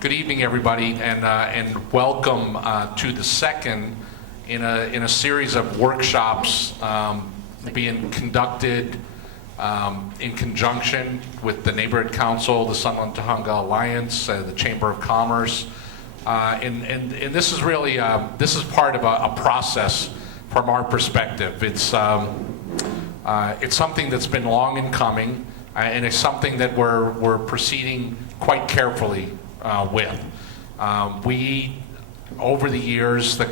Good evening, everybody, and welcome to the second in a series of workshops being conducted in conjunction with the Neighborhood Council, the Sunland Tujunga Alliance, the Chamber of Commerce, and this is really this is part of a process from our perspective. It's something that's been long in coming, and it's something that we're proceeding quite carefully with. We, over the years, the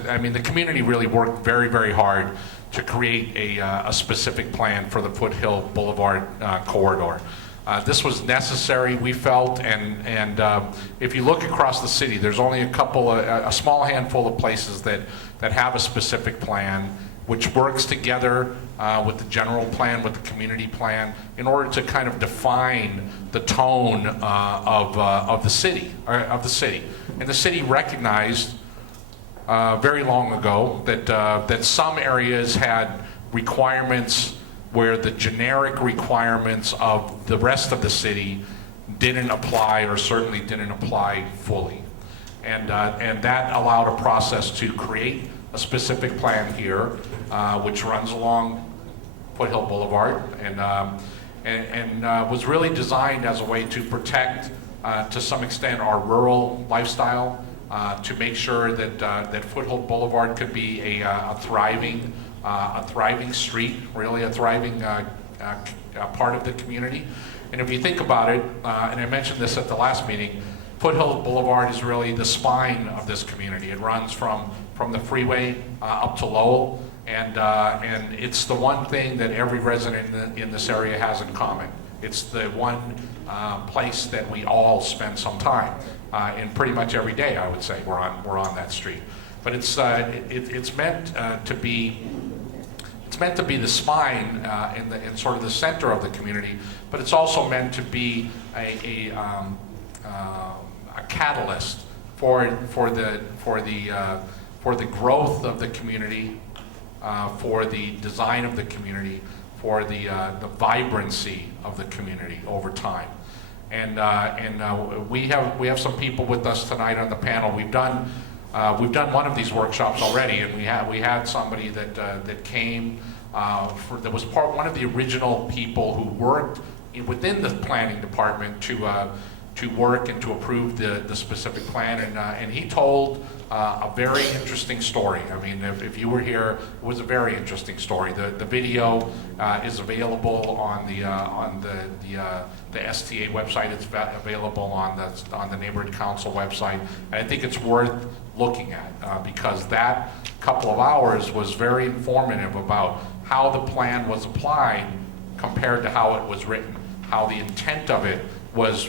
community really worked very, very hard to create a specific plan for the Foothill Boulevard corridor. This was necessary, we felt, and if you look across the city, there's only a small handful of places that have a specific plan, which works together with the general plan, with the community plan, in order to kind of define the tone of the city. And the city recognized very long ago that some areas had requirements where the generic requirements of the rest of the city didn't apply, or certainly didn't apply fully. And that allowed a process to create a specific plan here, which runs along Foothill Boulevard, and was really designed as a way to protect, to some extent, our rural lifestyle, to make sure that Foothill Boulevard could be a thriving street, really a thriving part of the community. And if you think about it, and I mentioned this at the last meeting, Foothill Boulevard is really the spine of this community. It runs from the freeway up to Lowell, and it's the one thing that every resident in this area has in common. It's the one place that we all spend some time, and pretty much every day, I would say, we're on that street. But it's meant to be. It's meant to be the spine in sort of the center of the community, but it's also meant to be a catalyst for the growth of the community, for the design of the community, for the vibrancy of the community over time. And we have some people with us tonight on the panel. We've done one of these workshops already, and we had somebody that came that was one of the original people who worked within the planning department to work and to approve the specific plan, and he told a very interesting story. I mean, if you were here, it was a very interesting story. The video is available on the STA website. It's available on the Neighborhood Council website, and I think it's worth looking at because that couple of hours was very informative about how the plan was applied compared to how it was written, how the intent of it was.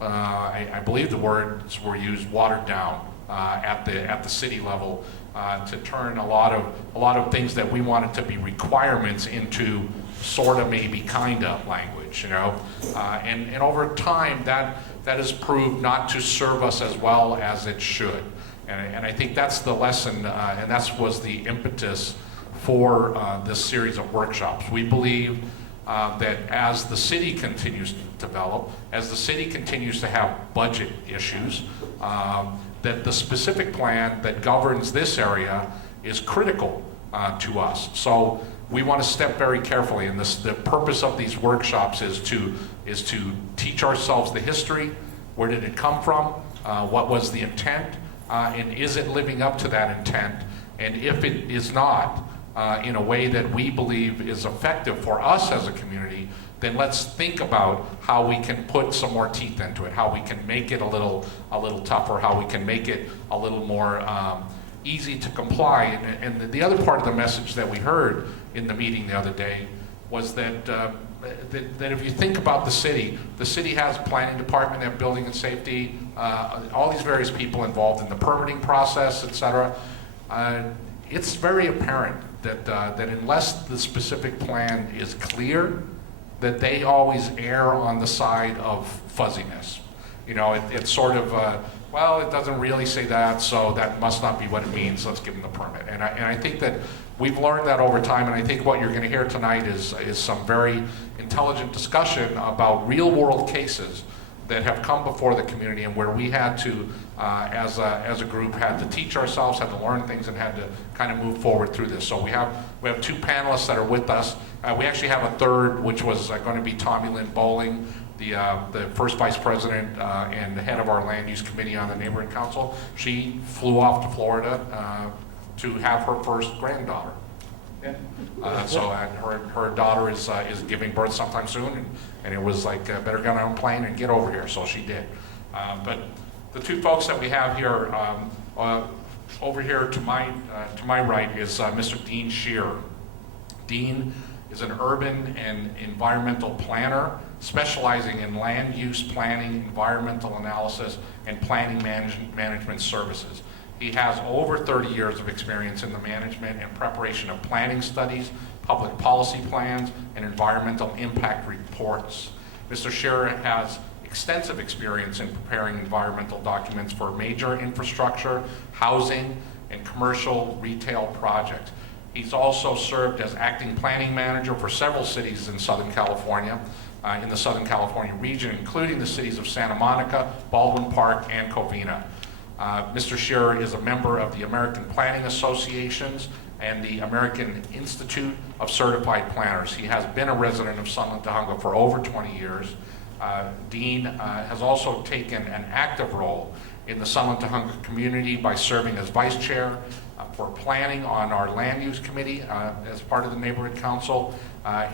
I believe the words were used, watered down at the city level, to turn a lot of things that we wanted to be requirements into sort of, maybe, kind of language, you know. And over time, that has proved not to serve us as well as it should. And I think that's the lesson, and that was the impetus for this series of workshops. We believe that as the city continues to develop, as the city continues to have budget issues, that the specific plan that governs this area is critical to us. So we want to step very carefully, and the purpose of these workshops is to teach ourselves the history. Where did it come from? What was the intent? And is it living up to that intent? And if it is not, in a way that we believe is effective for us as a community, then let's think about how we can put some more teeth into it, how we can make it a little tougher, how we can make it a little more easy to comply. And the other part of the message that we heard in the meeting the other day was that if you think about the city has a planning department, they have building and safety, all these various people involved in the permitting process, etc. It's very apparent that unless the specific plan is clear, that they always err on the side of fuzziness. You know, it's sort of, well, it doesn't really say that, so that must not be what it means, let's give them the permit. And I think that we've learned that over time, and I think what you're going to hear tonight is some very intelligent discussion about real world cases that have come before the community, and where we had to, as a group, had to teach ourselves, had to learn things, and had to kind of move forward through this. So we have two panelists that are with us. We actually have a third, which was going to be Tommy Lynn Bowling, the first vice president and the head of our land use committee on the neighborhood council. She flew off to Florida to have her first granddaughter. So her daughter is giving birth sometime soon, and it was like, better get on a plane and get over here, so she did. But the two folks that we have here, over here to my right is Mr. Dean Shearer. Dean is an urban and environmental planner specializing in land use planning, environmental analysis, and planning management services. He has over 30 years of experience in the management and preparation of planning studies, public policy plans, and environmental impact reports. Mr. Shearer has extensive experience in preparing environmental documents for major infrastructure, housing, and commercial retail projects. He's also served as acting planning manager for several cities in Southern California, in the Southern California region, including the cities of Santa Monica, Baldwin Park, and Covina. Mr. Shearer is a member of the American Planning Associations and the American Institute of Certified Planners. He has been a resident of Sunland Tujunga for over 20 years. Dean has also taken an active role in the Sunland Tujunga community by serving as vice chair for planning on our land use committee as part of the neighborhood council.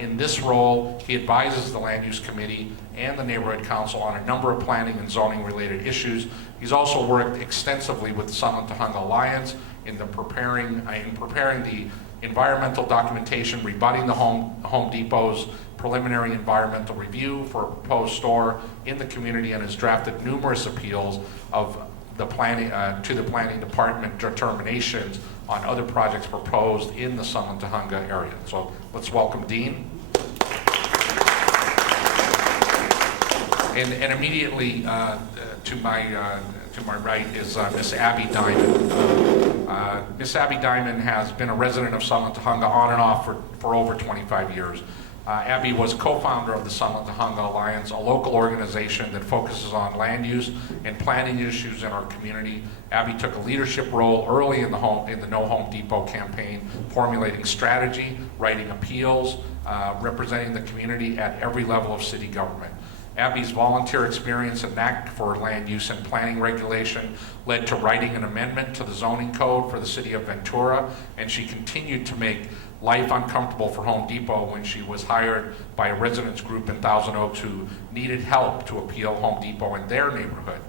In this role, he advises the land use committee and the neighborhood council on a number of planning and zoning related issues. He's also worked extensively with the Sunland Tujunga Alliance in preparing the environmental documentation, rebutting the Home Depot's preliminary environmental review for a proposed store in the community, and has drafted numerous appeals of the planning to the planning department determinations on other projects proposed in the Sunland Tujunga area. So let's welcome Dean. And immediately to my right is Miss Abby Diamond. Miss Abby Diamond has been a resident of Sunland Tujunga on and off for over 25 years. Abby was co-founder of the Sunland Tujunga Alliance, a local organization that focuses on land use and planning issues in our community. Abby took a leadership role early in the No Home Depot campaign, formulating strategy, writing appeals, representing the community at every level of city government. Abby's volunteer experience and knack for land use and planning regulation led to writing an amendment to the zoning code for the city of Ventura, and she continued to make life uncomfortable for Home Depot when she was hired by a residents group in Thousand Oaks who needed help to appeal Home Depot in their neighborhood.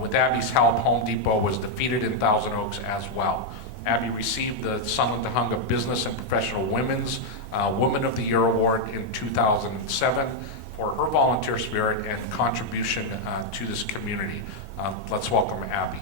With Abby's help, Home Depot was defeated in Thousand Oaks as well. Abby received the Sunland Tujunga Business and Professional Women's Woman of the Year Award in 2007 for her volunteer spirit and contribution to this community. Let's welcome Abby.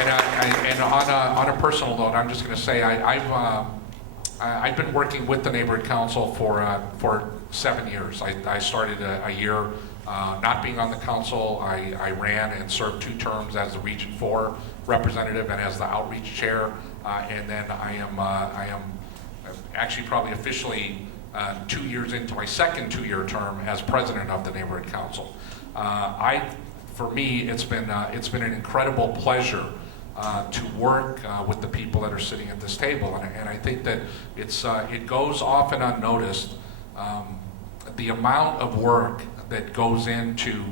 And on a personal note, I'm just going to say I've been working with the neighborhood council for 7 years. I started a year not being on the council. I ran and served 2 terms as the Region 4 representative and as the outreach chair, and then I am actually probably officially 2 years into my second 2-year term as president of the neighborhood council. For me, it's been an incredible pleasure to work with the people that are sitting at this table, and I think that it goes often unnoticed the amount of work that goes into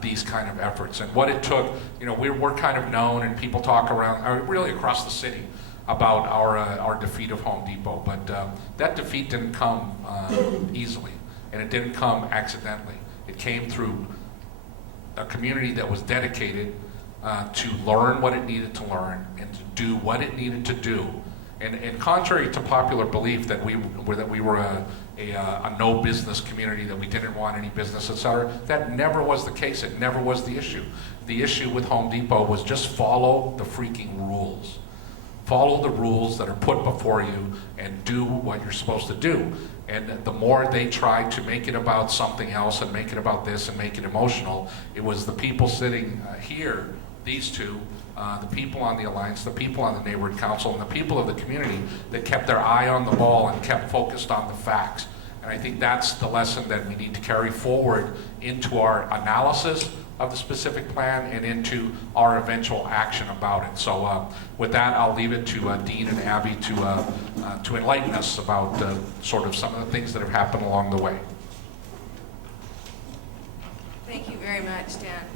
these kind of efforts and what it took. You know, we're kind of known, and people talk around really across the city about our defeat of Home Depot, but that defeat didn't come easily, and it didn't come accidentally. It came through a community that was dedicated to learn what it needed to learn and to do what it needed to do. And contrary to popular belief that we were a no business community, that we didn't want any business, etc., that never was the case. It never was the issue. The issue with Home Depot was just follow the freaking rules. Follow the rules that are put before you and do what you're supposed to do. And the more they tried to make it about something else and make it about this and make it emotional, it was the people sitting here, these two, the people on the Alliance, the people on the Neighborhood Council, and the people of the community that kept their eye on the ball and kept focused on the facts. And I think that's the lesson that we need to carry forward into our analysis of the specific plan and into our eventual action about it. So with that, I'll leave it to Dean and Abby to enlighten us about sort of some of the things that have happened along the way. Thank you very much, Dan.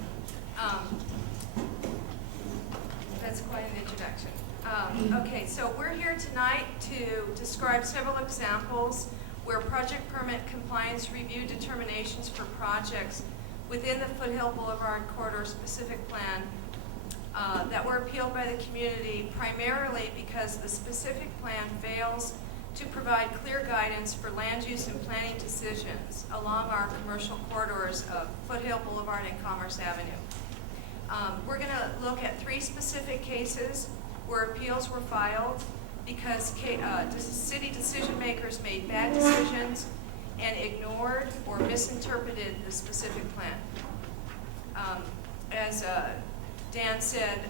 That's quite an introduction. Okay, so we're here tonight to describe several examples where project permit compliance review determinations for projects within the Foothill Boulevard Corridor specific plan that were appealed by the community primarily because the specific plan fails to provide clear guidance for land use and planning decisions along our commercial corridors of Foothill Boulevard and Commerce Avenue. We're going to look at 3 specific cases where appeals were filed because city decision makers made bad decisions and ignored or misinterpreted the specific plan. As Dan said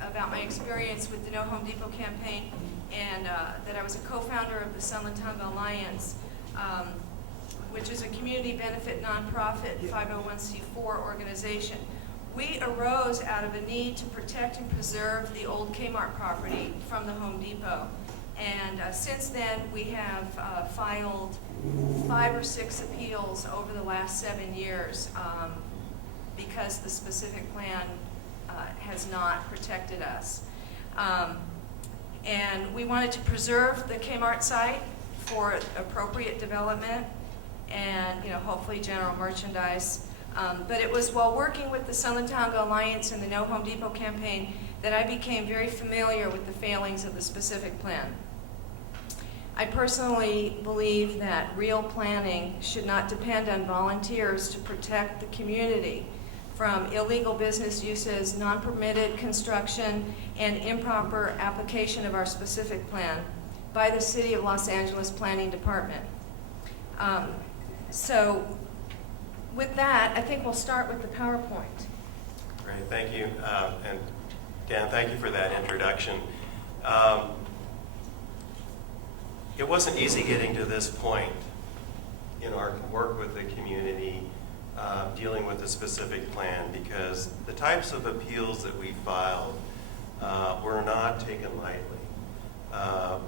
about my experience with the No Home Depot campaign and that I was a co-founder of the Sunland Tonga Alliance, which is a community benefit nonprofit 501c4 organization. We arose out of a need to protect and preserve the old Kmart property from the Home Depot. And since then, we have filed 5 or 6 appeals over the last 7 years because the specific plan has not protected us. And we wanted to preserve the Kmart site for appropriate development and, hopefully general merchandise. But it was while working with the Sunland Tonga Alliance and the No Home Depot campaign that I became very familiar with the failings of the specific plan. I personally believe that real planning should not depend on volunteers to protect the community from illegal business uses, non-permitted construction, and improper application of our specific plan by the City of Los Angeles Planning Department. So with that, I think we'll start with the PowerPoint. Great, thank you. And Dan, thank you for that introduction. It wasn't easy getting to this point in our work with the community, dealing with the specific plan, because the types of appeals that we filed were not taken lightly.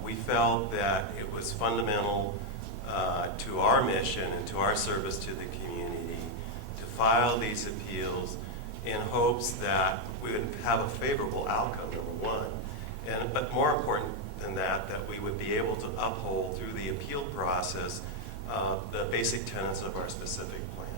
We felt that it was fundamental to our mission and to our service to the community to file these appeals in hopes that we would have a favorable outcome, number one, but more important than that, that we would be able to uphold through the appeal process the basic tenets of our specific plan.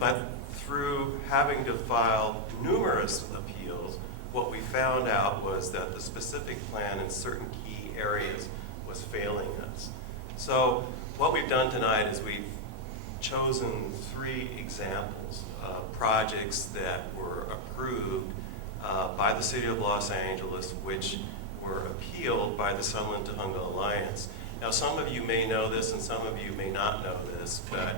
But through having to file numerous appeals, what we found out was that the specific plan in certain key areas was failing us. So what we've done tonight is we've chosen 3 examples of projects that were approved by the City of Los Angeles, which were appealed by the Sunland Tonga Alliance. Now, some of you may know this and some of you may not know this, but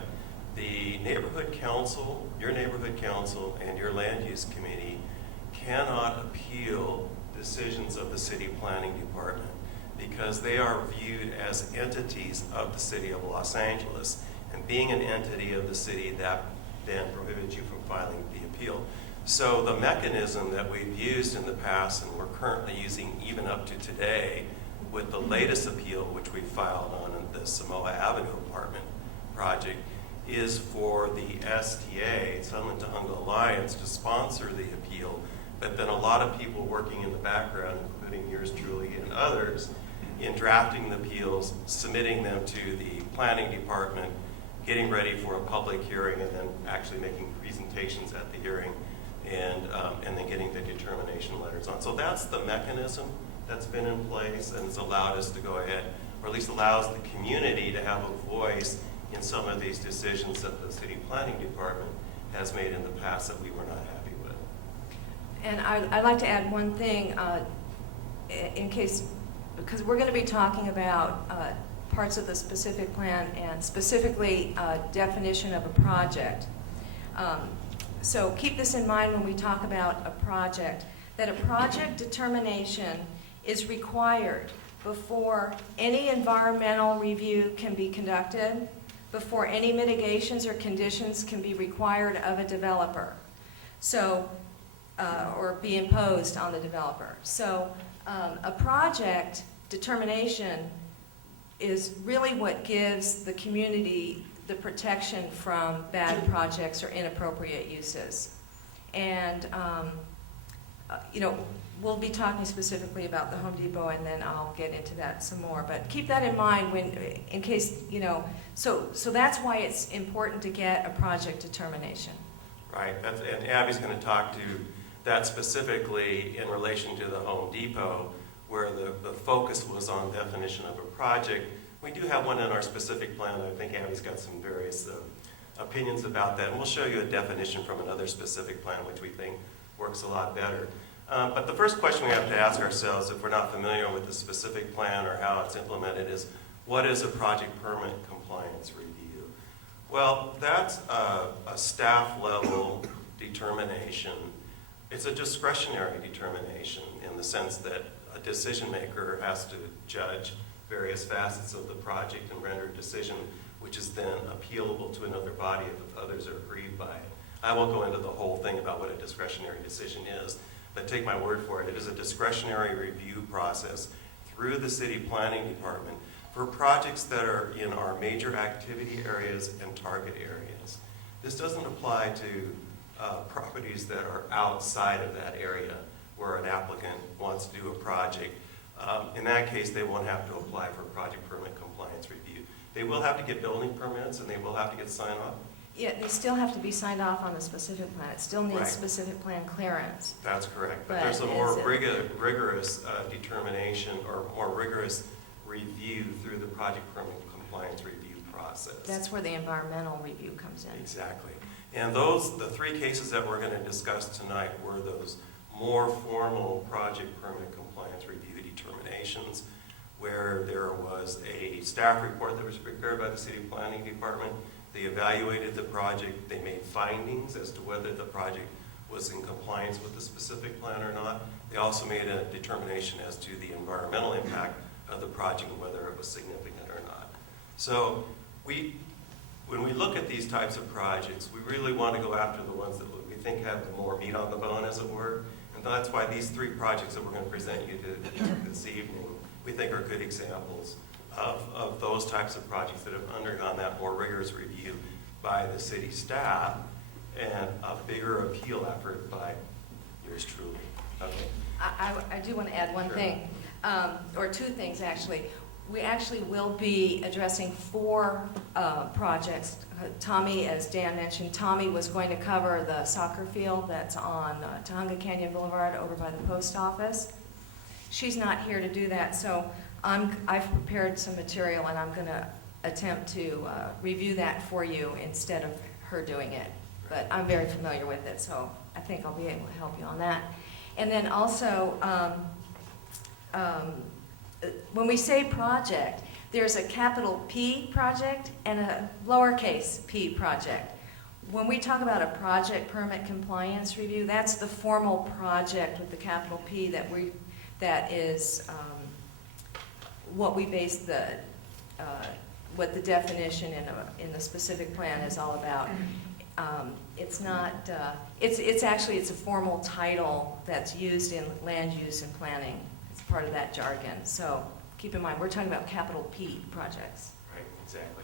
the neighborhood council, your neighborhood council, and your land use committee cannot appeal decisions of the city planning department because they are viewed as entities of the City of Los Angeles. And being an entity of the city, that then prohibits you from filing the appeal. So the mechanism that we've used in the past and we're currently using even up to today with the latest appeal, which we filed on the Samoa Avenue apartment project, is for the STA, Sunland Tonga Alliance, to sponsor the appeal, but then a lot of people working in the background, including yours truly and others, in drafting the appeals, submitting them to the planning department, getting ready for a public hearing, and then actually making presentations at the hearing, and then getting the determination letters on. So that's the mechanism that's been in place, and it's allowed us to go ahead, or at least allows the community to have a voice in some of these decisions that the city planning department has made in the past that we were not happy with. And I'd like to add one thing in case, because we're going to be talking about parts of the specific plan and specifically definition of a project. So keep this in mind when we talk about a project, that a project determination is required before any environmental review can be conducted, before any mitigations or conditions can be required of a developer, so, or be imposed on the developer. So a project determination is really what gives the community the protection from bad projects or inappropriate uses. And, you know, we'll be talking specifically about the Home Depot, and then I'll get into that some more. But keep that in mind when, in case, you know, so that's why it's important to get a project determination. Right, and Abby's going to talk to that specifically in relation to the Home Depot, where the focus was on definition of a project. We do have one in our specific plan. I think Abby's got some various opinions about that, and we'll show you a definition from another specific plan, which we think works a lot better. But the first question we have to ask ourselves, if we're not familiar with the specific plan or how it's implemented, is what is a project permit compliance review? Well, that's a staff level determination. It's a discretionary determination in the sense that a decision maker has to judge various facets of the project and render a decision which is then appealable to another body if others are aggrieved by it. I won't go into the whole thing about what a discretionary decision is, but take my word for it. It is a discretionary review process through the city planning department for projects that are in our major activity areas and target areas. This doesn't apply to properties that are outside of that area where an applicant wants to do a project. In that case, they won't have to apply for project permit compliance review. They will have to get building permits and they will have to get sign off. Yeah, they still have to be signed off on the specific plan. It still needs Right. specific plan clearance. That's correct. But But there's a more is it- rigorous determination or more rigorous review through the project permit compliance review process. That's where the environmental review comes in. Exactly. And the three cases that we're going to discuss tonight were those more formal project permit compliance review determinations, where there was a staff report that was prepared by the city planning department. They evaluated the project. They made findings as to whether the project was in compliance with the specific plan or not. They also made a determination as to the environmental impact of the project, whether it was significant or not. So when we look at these types of projects, we really want to go after the ones that we think have more meat on the bone, as it were. And that's why these three projects that we're going to present you to this evening, we think are good examples of those types of projects that have undergone that more rigorous review by the city staff and a bigger appeal effort by yours truly. Okay. I do want to add one Sure. thing, or two things actually. We actually will be addressing 4 projects. Tommy, as Dan mentioned, Tommy was going to cover the soccer field that's on Tahunga Canyon Boulevard over by the post office. She's not here to do that, so I've prepared some material and I'm going to attempt to review that for you instead of her doing it. But I'm very familiar with it, so I think I'll be able to help you on that. And then also, when we say project, there's a capital P project and a lowercase p project. When we talk about a project permit compliance review, that's the formal project with the capital P that is what we base what the definition in the specific plan is all about. It's not, it's actually a formal title that's used in land use and planning. It's part of that jargon. So keep in mind, we're talking about capital P projects. Right, exactly.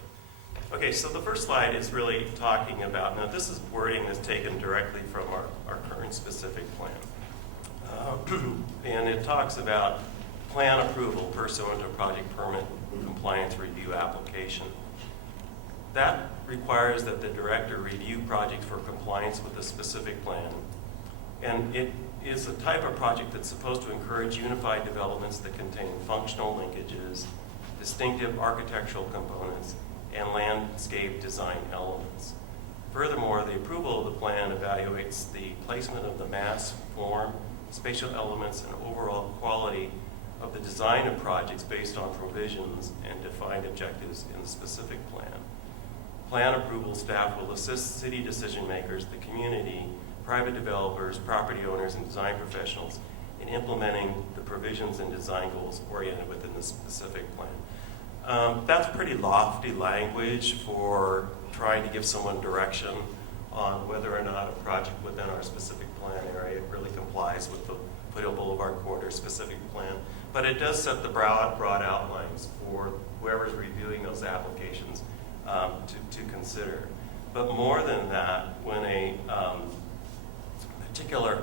Okay, so the first slide is really talking about, now this is wording that's taken directly from our current specific plan. And it talks about plan approval pursuant to project permit compliance review application. That requires that the director review projects for compliance with the specific plan. And it is a type of project that's supposed to encourage unified developments that contain functional linkages, distinctive architectural components, and landscape design elements. Furthermore, the approval of the plan evaluates the placement of the mass, form, spatial elements, and overall quality of the design of projects based on provisions and defined objectives in the specific plan. Plan approval staff will assist city decision makers, the community, private developers, property owners, and design professionals in implementing the provisions and design goals oriented within the specific plan. That's pretty lofty language for trying to give someone direction on whether or not a project within our specific plan area really complies with the Foothill Boulevard Corridor specific plan. But it does set the broad outlines for whoever's reviewing those applications to consider. But more than that, when a particular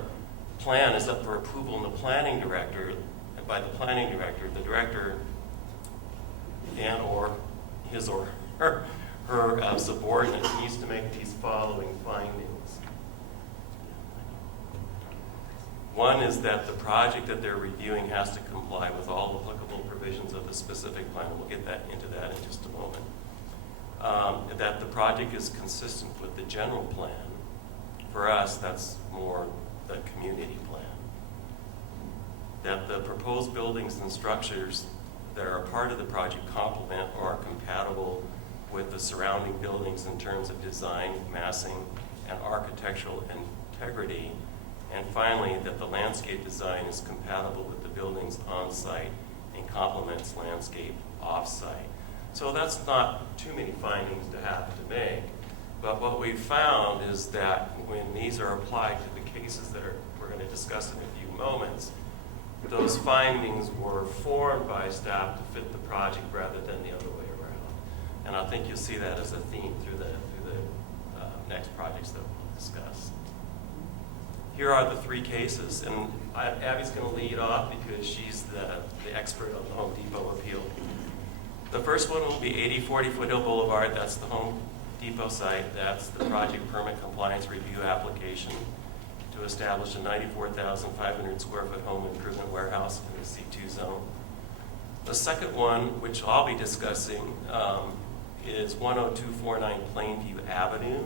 plan is up for approval in the planning director, by the planning director, the director and or his or her subordinate needs to make these following findings. One is that the project that they're reviewing has to comply with all applicable provisions of the specific plan. We'll get into that in just a moment. That the project is consistent with the general plan. For us, that's more the community plan. That the proposed buildings and structures that are a part of the project complement or are compatible with the surrounding buildings in terms of design, massing, and architectural integrity. And finally, that the landscape design is compatible with the buildings on-site and complements landscape off-site. So that's not too many findings to have to make. But what we found is that when these are applied to the cases that we're going to discuss in a few moments, those findings were formed by staff to fit the project rather than the other way around. And I think you'll see that as a theme through the next projects that we'll discuss. Here are the three cases, and Abby's going to lead off because she's the expert on the Home Depot appeal. The first one will be 8040 Foothill Boulevard. That's the Home Depot site. That's the project permit compliance review application to establish a 94,500 square foot home improvement warehouse in the C2 zone. The second one, which I'll be discussing, is 10249 Plainview Avenue.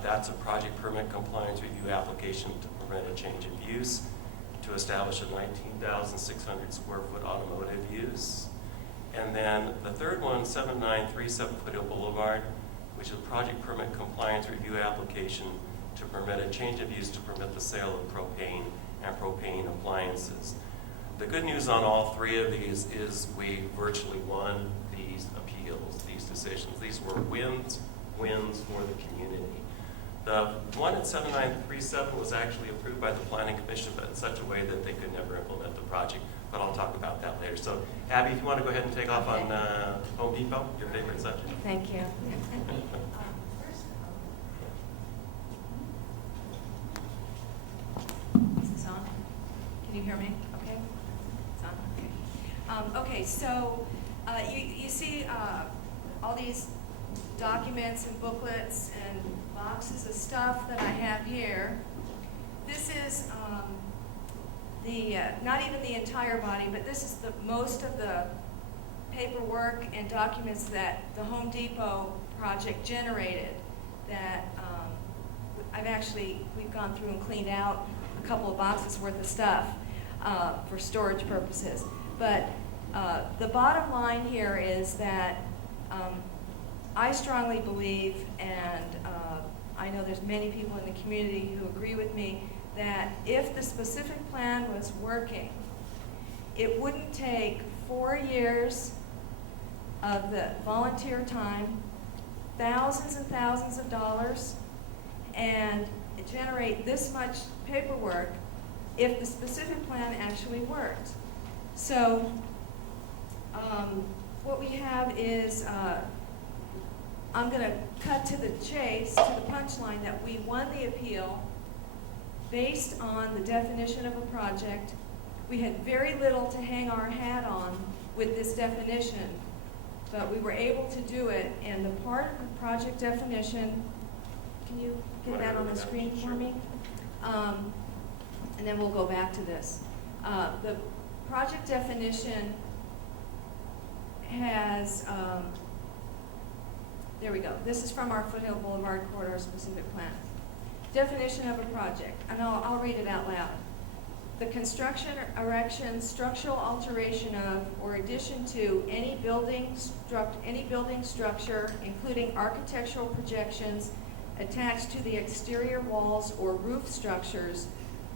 That's a project permit compliance review application to permit a change of use to establish a 19,600 square foot automotive use. And then the third one, 7937 Foothill Boulevard, which is a project permit compliance review application to permit a change of use to permit the sale of propane and propane appliances. The good news on all three of these is we virtually won these appeals, these decisions. These were wins for the community. The one at 7937 was actually approved by the Planning Commission, but in such a way that they could never implement the project. But I'll talk about that later. So, Abby, if you want to go ahead and take off on Home Depot, your favorite subject. Thank you. Is this on? Can you hear me? Okay. It's on. Okay. Okay. So you see all these documents and booklets and boxes of stuff that I have here. This is not even the entire body, but this is the most of the paperwork and documents that the Home Depot project generated that we've gone through and cleaned out a couple of boxes worth of stuff for storage purposes. But the bottom line here is that I strongly believe, and I know there's many people in the community who agree with me, that if the specific plan was working, it wouldn't take 4 years of the volunteer time, thousands and thousands of dollars, and generate this much paperwork if the specific plan actually worked. So what we have is, I'm going to cut to the chase, to the punchline, that we won the appeal based on the definition of a project. We had very little to hang our hat on with this definition, but we were able to do it, and the part of the project definition, can you get that on the screen for me? And then we'll go back to this. The project definition has, there we go. This is from our Foothill Boulevard Corridor specific plan. Definition of a project, and I'll read it out loud. The construction, erection, structural alteration of, or addition to any building structure, including architectural projections attached to the exterior walls or roof structures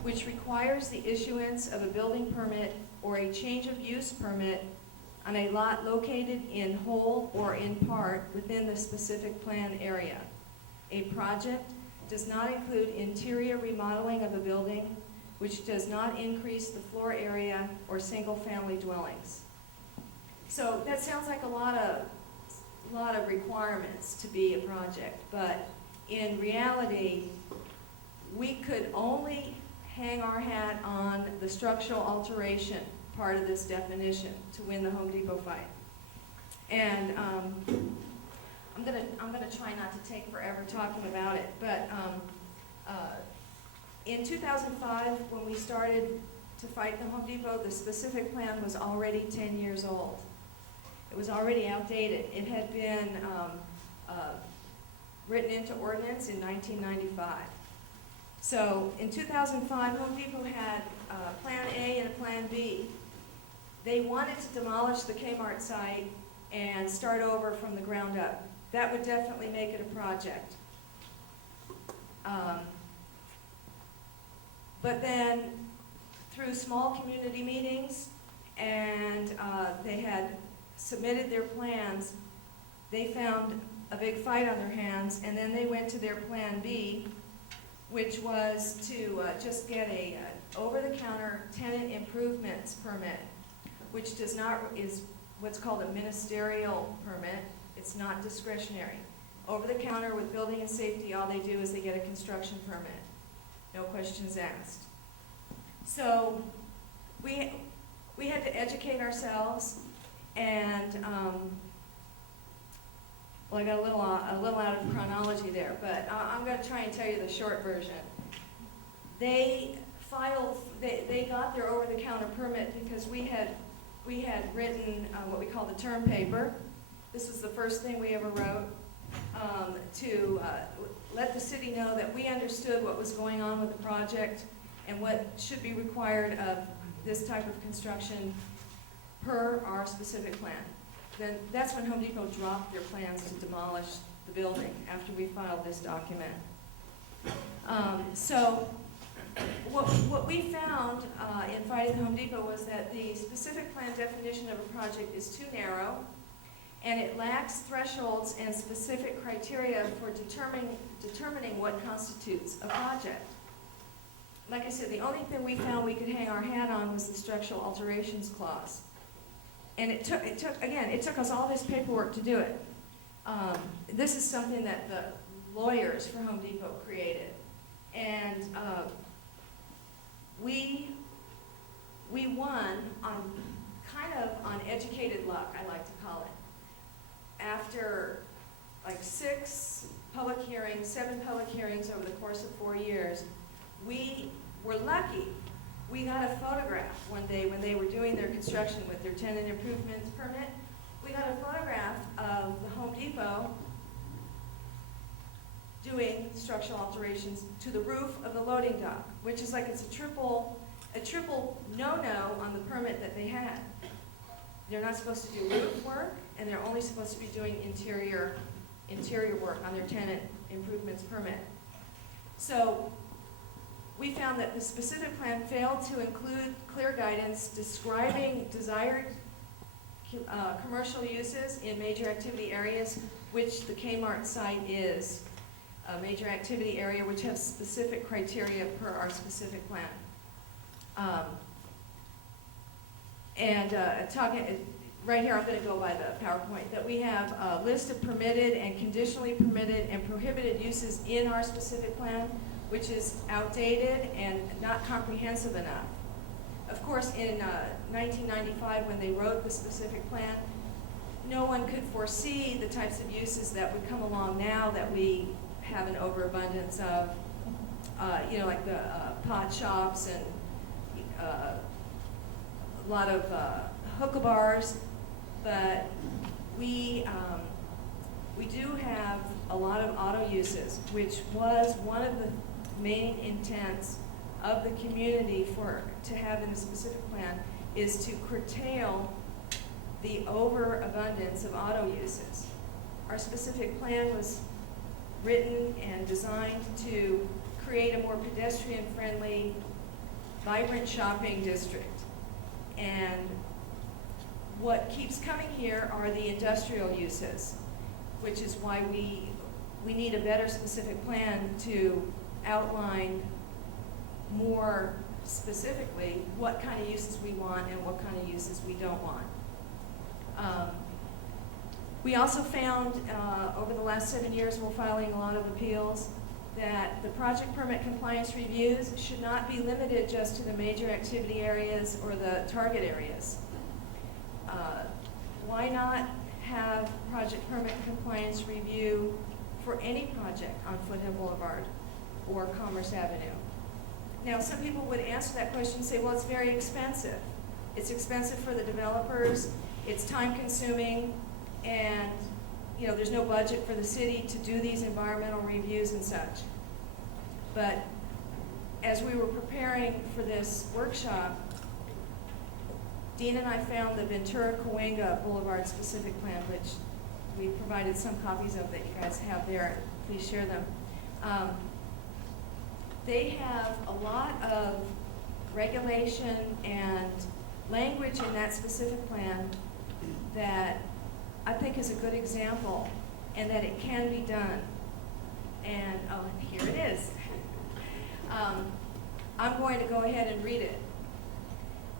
which requires the issuance of a building permit or a change of use permit on a lot located in whole or in part within the specific plan area. A project does not include interior remodeling of a building, which does not increase the floor area or single-family dwellings. So that sounds like a lot of requirements to be a project, but in reality, we could only hang our hat on the structural alteration part of this definition to win the Home Depot fight. And I'm gonna try not to take forever talking about it, but in 2005, when we started to fight the Home Depot, the specific plan was already 10 years old. It was already outdated. It had been written into ordinance in 1995. So in 2005, Home Depot had Plan A and a Plan B. They wanted to demolish the Kmart site and start over from the ground up. That would definitely make it a project. But then, through small community meetings, and they had submitted their plans, they found a big fight on their hands, and then they went to their Plan B, which was to just get a over-the-counter tenant improvements permit, which is what's called a ministerial permit. It's not discretionary. Over-the-counter with building and safety, all they do is they get a construction permit. No questions asked. So we had to educate ourselves, and well, I got a little out of chronology there, but I'm going to try and tell you the short version. They got their over-the-counter permit because we had written what we call the term paper. This was the first thing we ever wrote to let the city know that we understood what was going on with the project and what should be required of this type of construction per our specific plan. Then that's when Home Depot dropped their plans to demolish the building after we filed this document. So what we found in fighting the Home Depot was that the specific plan definition of a project is too narrow, and it lacks thresholds and specific criteria for determining what constitutes a project. Like I said, the only thing we found we could hang our hat on was the structural alterations clause. And it took us all this paperwork to do it. This is something that the lawyers for Home Depot created. And we won on educated luck, I like to call it. After like 7 public hearings over the course of 4 years, we were lucky. We got a photograph one day when they were doing their construction with their tenant improvements permit. We got a photograph of the Home Depot doing structural alterations to the roof of the loading dock, which is like it's a triple no-no on the permit that they had. They're not supposed to do roof work, and they're only supposed to be doing interior work on their tenant improvements permit. So we found that the specific plan failed to include clear guidance describing desired commercial uses in major activity areas, which the Kmart site is a major activity area, which has specific criteria per our specific plan. Right here, I'm going to go by the PowerPoint, that we have a list of permitted and conditionally permitted and prohibited uses in our specific plan, which is outdated and not comprehensive enough. Of course, in 1995, when they wrote the specific plan, no one could foresee the types of uses that would come along now that we have an overabundance of, like the pot shops and a lot of hookah bars, but we do have a lot of auto uses, which was one of the main intents of the community to have in the specific plan, is to curtail the overabundance of auto uses. Our specific plan was written and designed to create a more pedestrian-friendly vibrant shopping district. And what keeps coming here are the industrial uses, which is why we need a better specific plan to outline more specifically what kind of uses we want and what kind of uses we don't want. We also found over the last 7 years, we're filing a lot of appeals, that the project permit compliance reviews should not be limited just to the major activity areas or the target areas. Why not have project permit compliance review for any project on Foothill Boulevard or Commerce Avenue? Now, some people would answer that question and say, well, it's very expensive. It's expensive for the developers, it's time consuming, and there's no budget for the city to do these environmental reviews and such. But as we were preparing for this workshop, Dean and I found the Ventura Cahuenga Boulevard specific plan, which we provided some copies of that you guys have there. Please share them. They have a lot of regulation and language in that specific plan that I think is a good example, and that it can be done. And here it is. I'm going to go ahead and read it.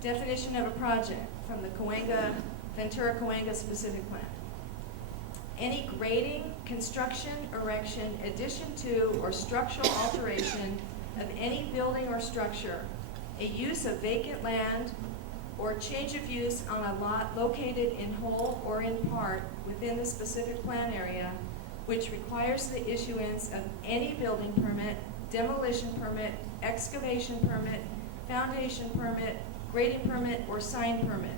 Definition of a project from the Ventura Cahuenga specific plan. Any grading, construction, erection, addition to, or structural alteration of any building or structure, a use of vacant land, or change of use on a lot located in whole or in part within the specific plan area, which requires the issuance of any building permit, demolition permit, excavation permit, foundation permit, grading permit, or sign permit.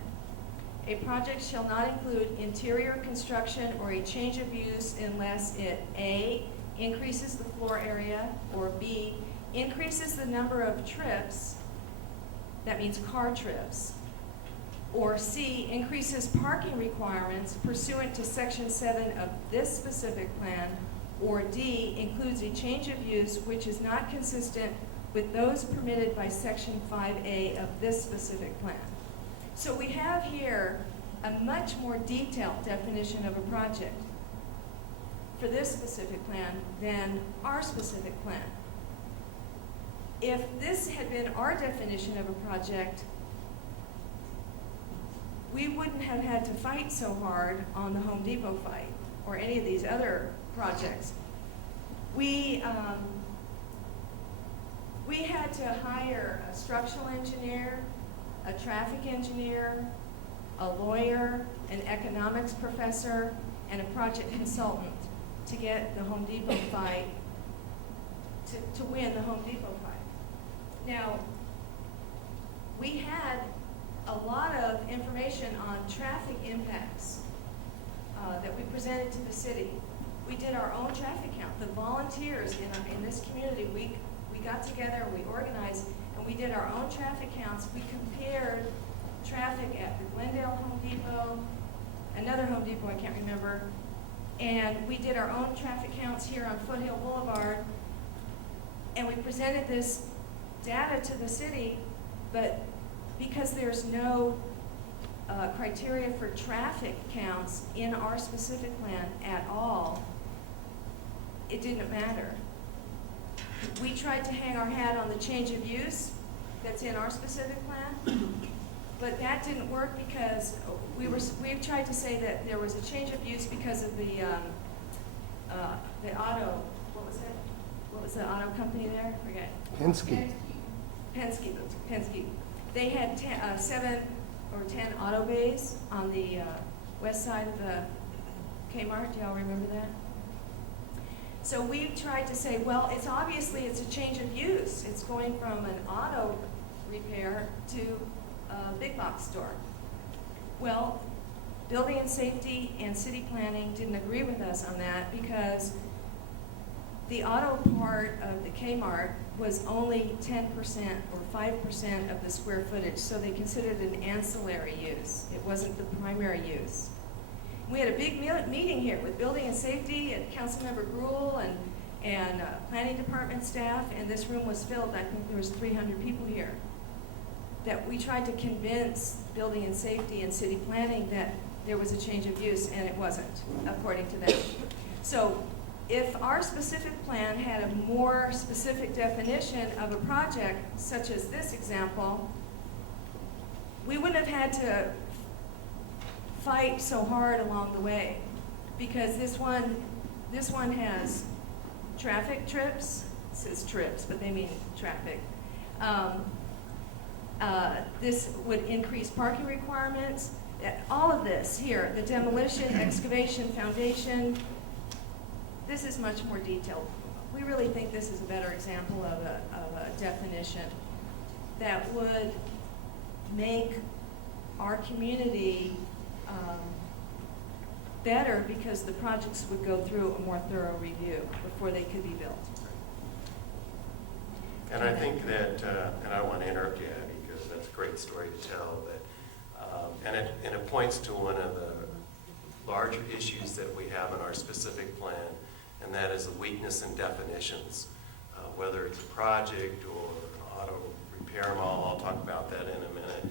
A project shall not include interior construction or a change of use unless it A, increases the floor area, or B, increases the number of trips, that means car trips, or C, increases parking requirements pursuant to Section 7 of this specific plan, or D, includes a change of use which is not consistent with those permitted by Section 5A of this specific plan. So we have here a much more detailed definition of a project for this specific plan than our specific plan. If this had been our definition of a project, we wouldn't have had to fight so hard on the Home Depot fight or any of these other projects. We had to hire a structural engineer, a traffic engineer, a lawyer, an economics professor, and a project consultant to get the Home Depot fight, to win the Home Depot fight. Now, we had a lot of information on traffic impacts that we presented to the city. We did our own traffic count. The volunteers in this community, we got together, we organized, and we did our own traffic counts. We compared traffic at the Glendale Home Depot, another Home Depot I can't remember, and we did our own traffic counts here on Foothill Boulevard, and we presented this data to the city, but because there's no criteria for traffic counts in our specific plan at all, it didn't matter. We tried to hang our hat on the change of use that's in our specific plan, but that didn't work because we tried to say that there was a change of use because of the auto, what was it? What was the auto company there? I forget. Penske. They had 7 or 10 auto bays on the west side of the Kmart. Do y'all remember that? So we tried to say, well, it's a change of use. It's going from an auto repair to a big box store. Well, building and safety and city planning didn't agree with us on that because the auto part of the Kmart was only 10% or 5% of the square footage, so they considered it an ancillary use. It wasn't the primary use. We had a big meeting here with building and safety and Councilmember Gruhl and planning department staff, and this room was filled. I think there was 300 people here. that we tried to convince building and safety and city planning that there was a change of use, and it wasn't, according to them. So if our specific plan had a more specific definition of a project, such as this example, we wouldn't have had to fight so hard along the way, because this one has traffic trips. It says trips, but they mean traffic. This would increase parking requirements. All of this here, the demolition, excavation, foundation, this is much more detailed. We really think this is a better example of a definition that would make our community better, because the projects would go through a more thorough review before they could be built. And I think that, and I don't want to interrupt you, Abby, because that's a great story to tell, but, and it points to one of the larger issues that we have in our specific plan, and that is a weakness in definitions, whether it's a project or an auto repair mall. I'll talk about that in a minute.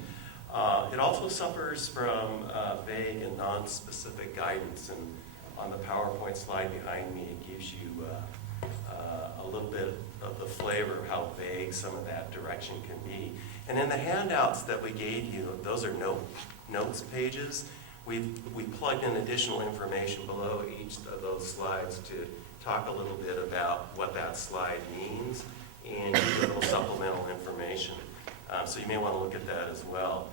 It also suffers from vague and non-specific guidance, and on the PowerPoint slide behind me, it gives you a little bit of the flavor of how vague some of that direction can be. And in the handouts that we gave you, those are notes pages. We plugged in additional information below each of those slides to talk a little bit about what that slide means and give you a little supplemental information. So you may want to look at that as well.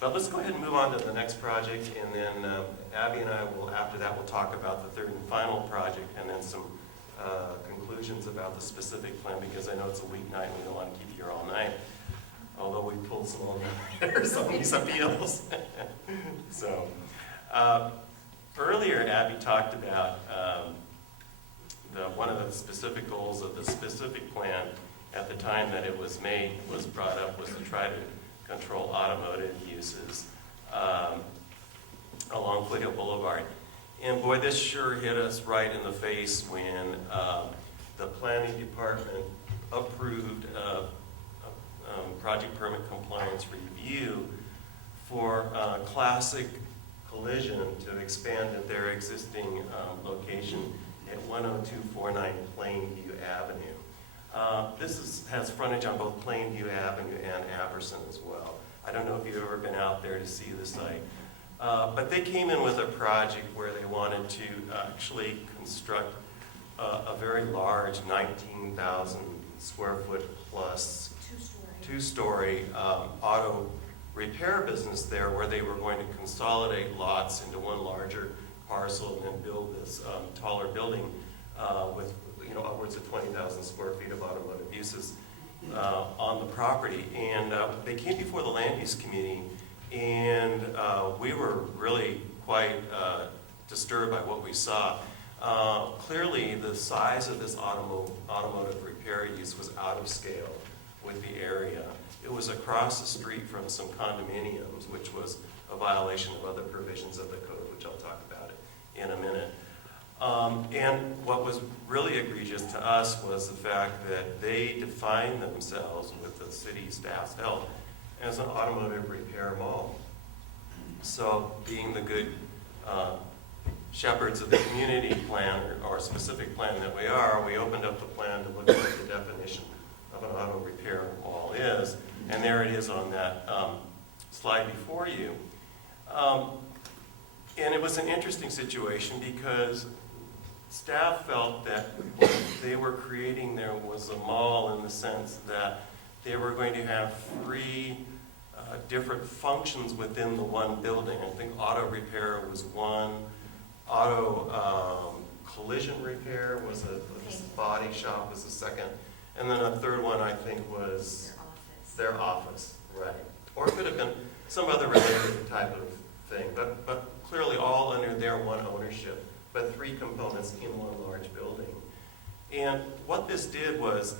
But let's go ahead and move on to the next project, and then Abby and I will, after that, we'll talk about the third and final project, and then some conclusions about the specific plan, because I know it's a weeknight and we don't want to keep you here all night, although we pulled some all-nighters on these appeals. So, earlier Abby talked about one of the specific goals of the specific plan at the time that it was made, was brought up, was to try to control automotive uses along Foothill Boulevard. And boy, this sure hit us right in the face when the planning department approved project permit compliance review for Classic Collision to expand at their existing location at 10249 Plainview Avenue. This has frontage on both Plainview Avenue and Apperson as well. I don't know if you've ever been out there to see the site. But they came in with a project where they wanted to actually construct a very large 19,000 square foot plus two-story auto repair business there, where they were going to consolidate lots into one larger parcel and then build this taller building with upwards of 20,000 square feet of automotive uses on the property. And they came before the land use committee, and we were really quite disturbed by what we saw. Clearly, the size of this automotive repair use was out of scale with the area. It was across the street from some condominiums, which was a violation of other provisions of the code, which I'll talk about it in a minute. And what was really egregious to us was the fact that they defined themselves, with the city staff's help, as an automotive repair mall. So, being the good shepherds of the community plan, or specific plan that we are, we opened up the plan to look at what the definition of an auto repair mall is, and there it is on that slide before you. And it was an interesting situation, because staff felt that what they were creating there was a mall, in the sense that they were going to have three different functions within the one building. I think auto repair was one, auto collision repair was a body shop was the second, and then a third one I think was their office, right? Or it could have been some other related type of thing, but clearly all under their one ownership, but three components in one large building. And what this did was,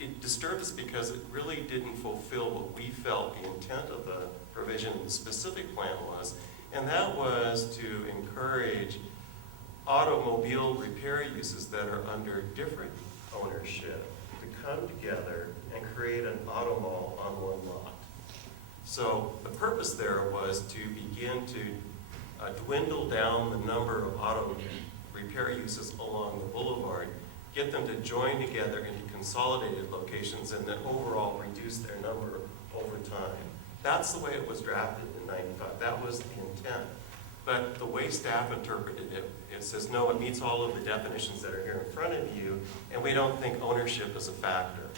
it disturbed us, because it really didn't fulfill what we felt the intent of the provision in the specific plan was, and that was to encourage automobile repair uses that are under different ownership to come together and create an auto mall on one lot. So the purpose there was to begin to dwindle down the number of auto repair uses along the boulevard, get them to join together into consolidated locations, and then overall reduce their number over time. That's the way it was drafted in '95. That was the intent. But the way staff interpreted it, it says, no, it meets all of the definitions that are here in front of you, and we don't think ownership is a factor.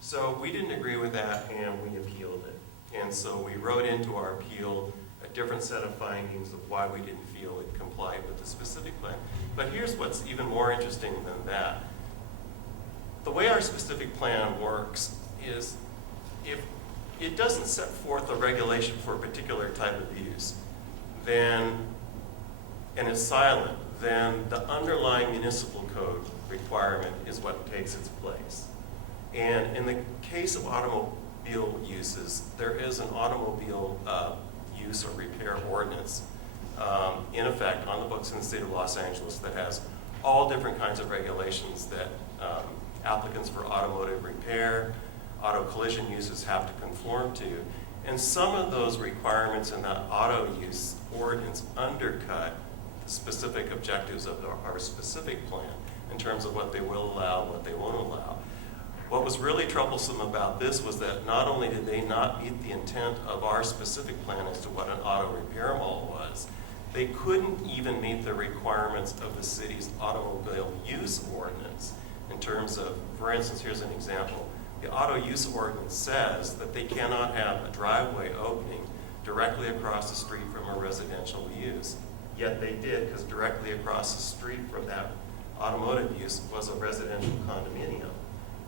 So we didn't agree with that, and we appealed it. And so we wrote into our appeal a different set of findings of why we didn't feel it complied with the specific plan. But here's what's even more interesting than that. The way our specific plan works is if it doesn't set forth a regulation for a particular type of use, then, and it's silent, then the underlying municipal code requirement is what takes its place. And in the case of automobile uses, there is an automobile use or repair ordinance in effect on the books in the state of Los Angeles that has all different kinds of regulations that applicants for automotive repair, auto collision uses have to conform to. And some of those requirements in that auto use ordinance undercut the specific objectives of our specific plan in terms of what they will allow and what they won't allow. What was really troublesome about this was that not only did they not meet the intent of our specific plan as to what an auto repair mall was, they couldn't even meet the requirements of the city's automobile use ordinance in terms of, for instance, here's an example. The auto use ordinance says that they cannot have a driveway opening directly across the street from a residential use. Yet they did, because directly across the street from that automotive use was a residential condominium.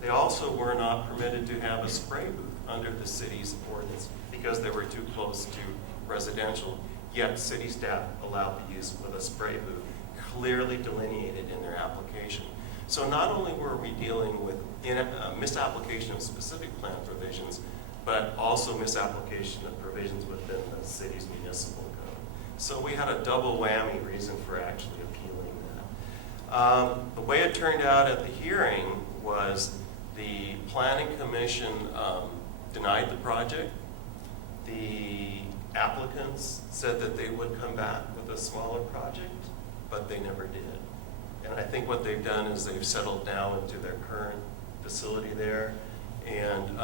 They also were not permitted to have a spray booth under the city's ordinance because they were too close to residential, yet city staff allowed the use with a spray booth clearly delineated in their application. So not only were we dealing with misapplication of specific plan provisions, but also misapplication of provisions within the city's municipal code. So we had a double whammy reason for actually appealing that. The way it turned out at the hearing was the Planning Commission denied the project. The applicants said that they would come back with a smaller project, but they never did. And I think what they've done is they've settled down into their current facility there. And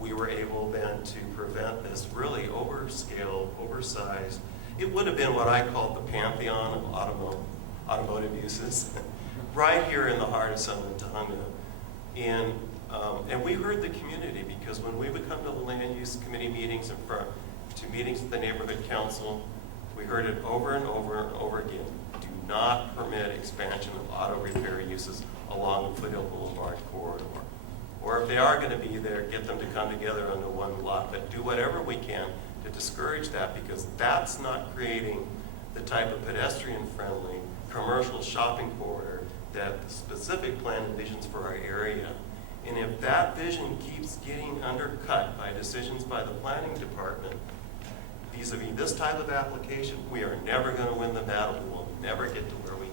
we were able then to prevent this really overscale, oversized. It would have been what I called the pantheon of automotive uses, right here in the heart of San Antonio. And we heard the community, because when we would come to the land use committee meetings and to meetings with the neighborhood council, we heard it over and over and over again. Do not permit expansion of auto repair uses along the Foothill Boulevard corridor. Or if they are going to be there, get them to come together under one lot, but do whatever we can to discourage that, because that's not creating the type of pedestrian-friendly commercial shopping corridor that the specific plan envisions for our area. And if that vision keeps getting undercut by decisions by the planning department vis-a-vis this type of application, we are never going to win the battle. We will never get to where we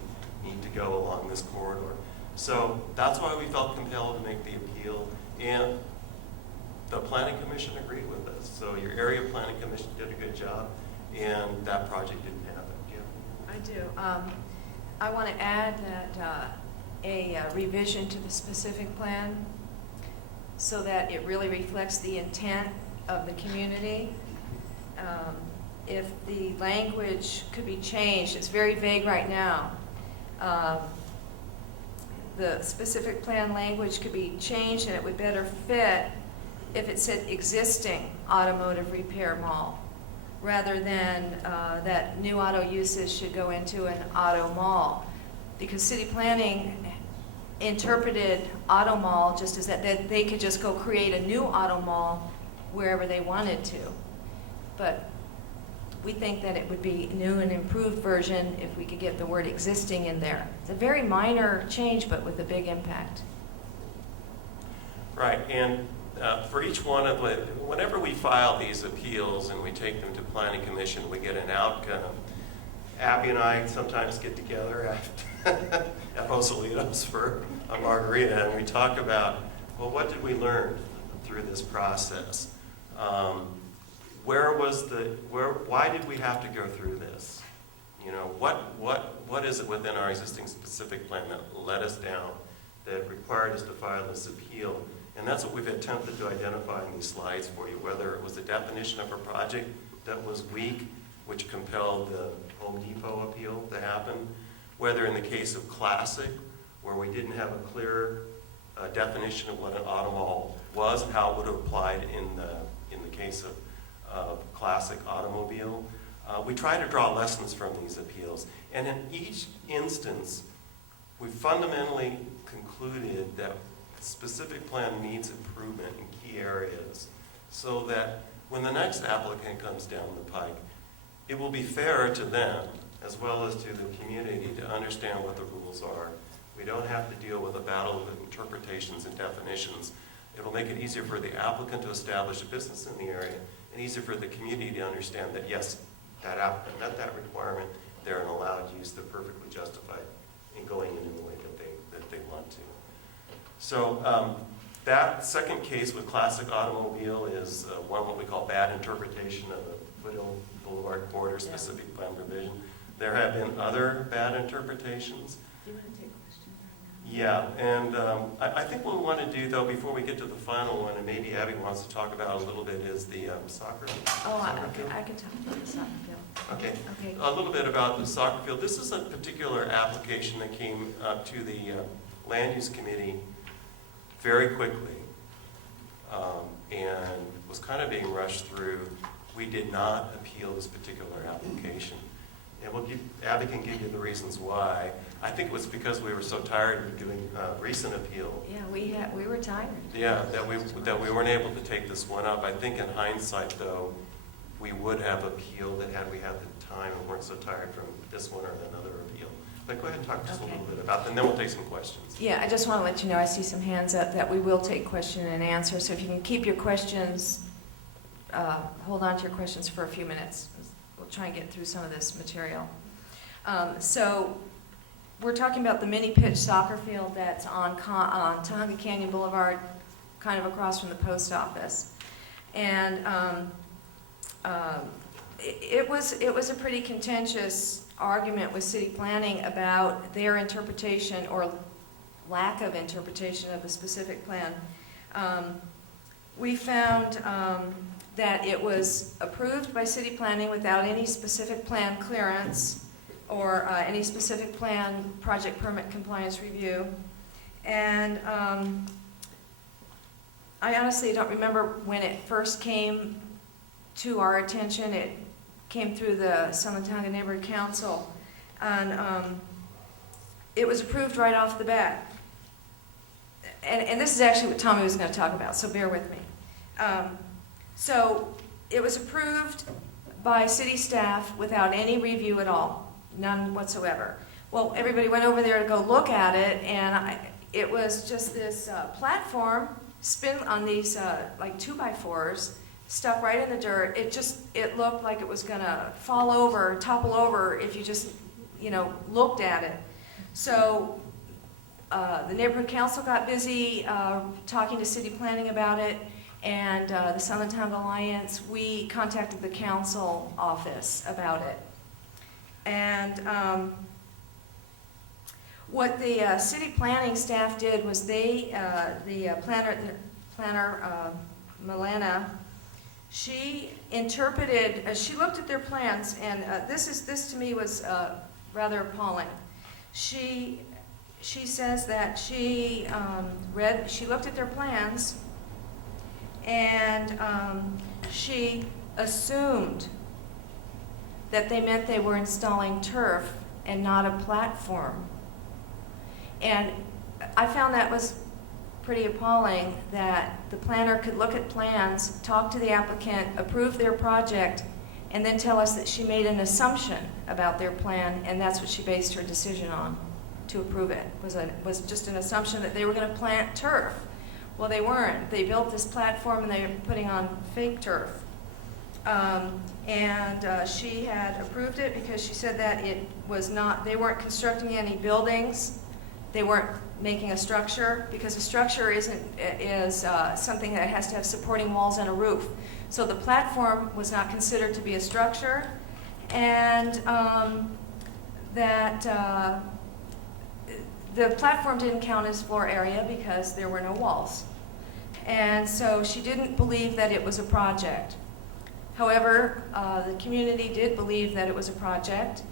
need to go along this corridor. So that's why we felt compelled to make the appeal, and the Planning Commission agreed with us. So your area Planning Commission did a good job, and that project didn't happen. Yeah. I do. I want to add that a revision to the specific plan so that it really reflects the intent of the community. If the language could be changed, it's very vague right now. The specific plan language could be changed, and it would better fit if it said existing automotive repair mall, rather than that new auto uses should go into an auto mall. Because city planning interpreted auto mall just as that they could just go create a new auto mall wherever they wanted to. But we think that it would be a new and improved version if we could get the word existing in there. It's a very minor change, but with a big impact. Right, and for each one of the, whenever we file these appeals and we take them to Planning Commission, we get an outcome. Abby and I sometimes get together at Joselito's for a margarita, and we talk about, well, what did we learn? through this process. Why did we have to go through this? You know, what is it within our existing specific plan that let us down, that required us to file this appeal? And that's what we've attempted to identify in these slides for you, whether it was the definition of a project that was weak, which compelled the Home Depot appeal to happen, whether in the case of Classic, where we didn't have a clear definition of what an auto mall was and how it would have applied in the case of Classic automobile. We try to draw lessons from these appeals, and in each instance, we fundamentally concluded that the specific plan needs improvement in key areas so that when the next applicant comes down the pike, it will be fairer to them as well as to the community to understand what the rules are. We don't have to deal with a battle of interpretations and definitions. It'll make it easier for the applicant to establish a business in the area and easier for the community to understand that, yes, that applicant met that requirement, they're an allowed use, they're perfectly justified in going in the way that they want to. So that second case with Classic Automobile is one what we call bad interpretation of the Foothill Boulevard Corridor specific plan provision. There have been other bad interpretations. Do you want to take questions right Yeah, and I think what we want to do, though, before we get to the final one, and maybe Abby wants to talk about a little bit, is the soccer field. now? I can talk about the soccer field. Okay. Okay. A little bit about the soccer field. This is a particular application that came up to the Land Use Committee very quickly and was kind of being rushed through. We did not appeal this particular application. And Abby can give you the reasons why. I think it was because we were so tired of doing recent appeal. Yeah, we were tired. Yeah, that we weren't able to take this one up. I think in hindsight, though, we would have appealed it had we had the time and weren't so tired from this one or another appeal. But go ahead and talk to us a little bit about that, and then we'll take some questions. Yeah, I just want to let you know, I see some hands up that we will take question and answer. So if you can keep your questions, hold on to your questions for a few minutes. We'll try and get through some of this material. So we're talking about the mini pitch soccer field that's on Tujunga Canyon Boulevard, kind of across from the post office. And it was a pretty contentious argument with city planning about their interpretation or lack of interpretation of the specific plan. We found that it was approved by city planning without any specific plan clearance or any specific plan project permit compliance review. And I honestly don't remember when it first came to our attention. It came through the Southern Tonga Neighborhood Council, and it was approved right off the bat. And this is actually what Tommy was going to talk about, so bear with me. So it was approved by city staff without any review at all, none whatsoever. Well, everybody went over there to go look at it, and it was just this platform spin on these like 2x4s, stuck right in the dirt. It looked like it was going to fall over, topple over if you just, looked at it. So the neighborhood council got busy talking to city planning about it, and the Southern Tonga Alliance, we contacted the council office about it. And what the city planning staff did was the planner Milena, she interpreted, she looked at their plans, and this to me was rather appalling. She says that she looked at their plans, and she assumed that they meant they were installing turf and not a platform. And I found that was pretty appalling, that the planner could look at plans, talk to the applicant, approve their project, and then tell us that she made an assumption about their plan, and that's what she based her decision on to approve it, was just an assumption that they were going to plant turf. Well, they weren't. They built this platform and they were putting on fake turf. She had approved it because she said that it was not, they weren't constructing any buildings, They weren't making a structure, because a structure is something that has to have supporting walls and a roof. So the platform was not considered to be a structure, and the platform didn't count as floor area because there were no walls. And so she didn't believe that it was a project. However, the community did believe that it was a project,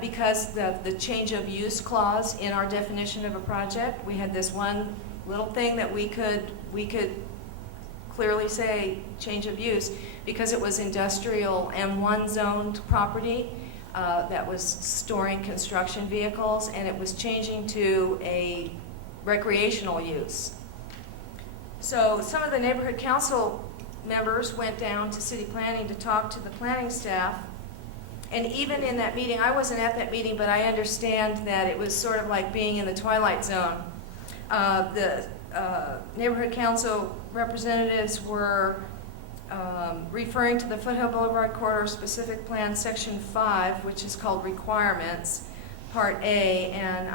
because the change of use clause in our definition of a project, we had this one little thing that we could clearly say change of use, because it was industrial M1 zoned property that was storing construction vehicles, and it was changing to a recreational use. So some of the neighborhood council members went down to city planning to talk to the planning staff. And even in that meeting, I wasn't at that meeting, but I understand that it was sort of like being in the twilight zone. The neighborhood council representatives were referring to the Foothill Boulevard Corridor Specific Plan Section 5, which is called Requirements, Part A, and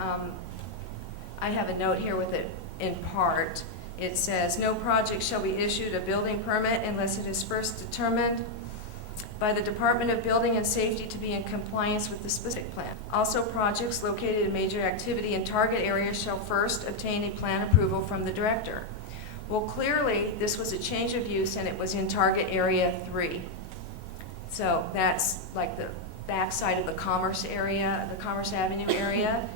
I have a note here with it in part. It says, no project shall be issued a building permit unless it is first determined by the Department of Building and Safety to be in compliance with the specific plan. Also, projects located in major activity and target areas shall first obtain a plan approval from the director. Well, clearly, this was a change of use, and it was in target area 3. So that's like the backside of the Commerce area, the Commerce Avenue area.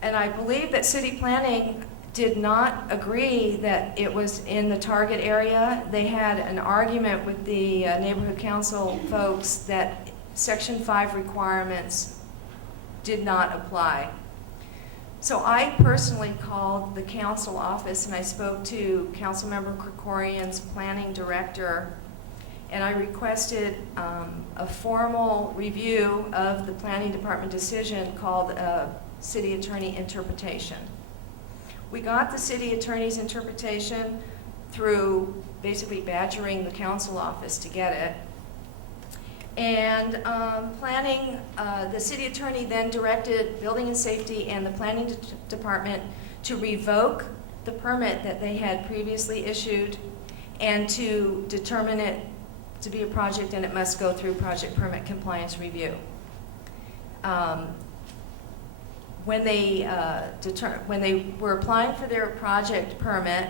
And I believe that city planning did not agree that it was in the target area. They had an argument with the neighborhood council folks that Section 5 requirements did not apply. So I personally called the council office and I spoke to Councilmember Krikorian's planning director, and I requested a formal review of the planning department decision called city attorney interpretation. We got the city attorney's interpretation through basically badgering the council office to get it. And the city attorney then directed Building and Safety and the planning department to revoke the permit that they had previously issued and to determine it to be a project, and it must go through project permit compliance review. When they were applying for their project permit,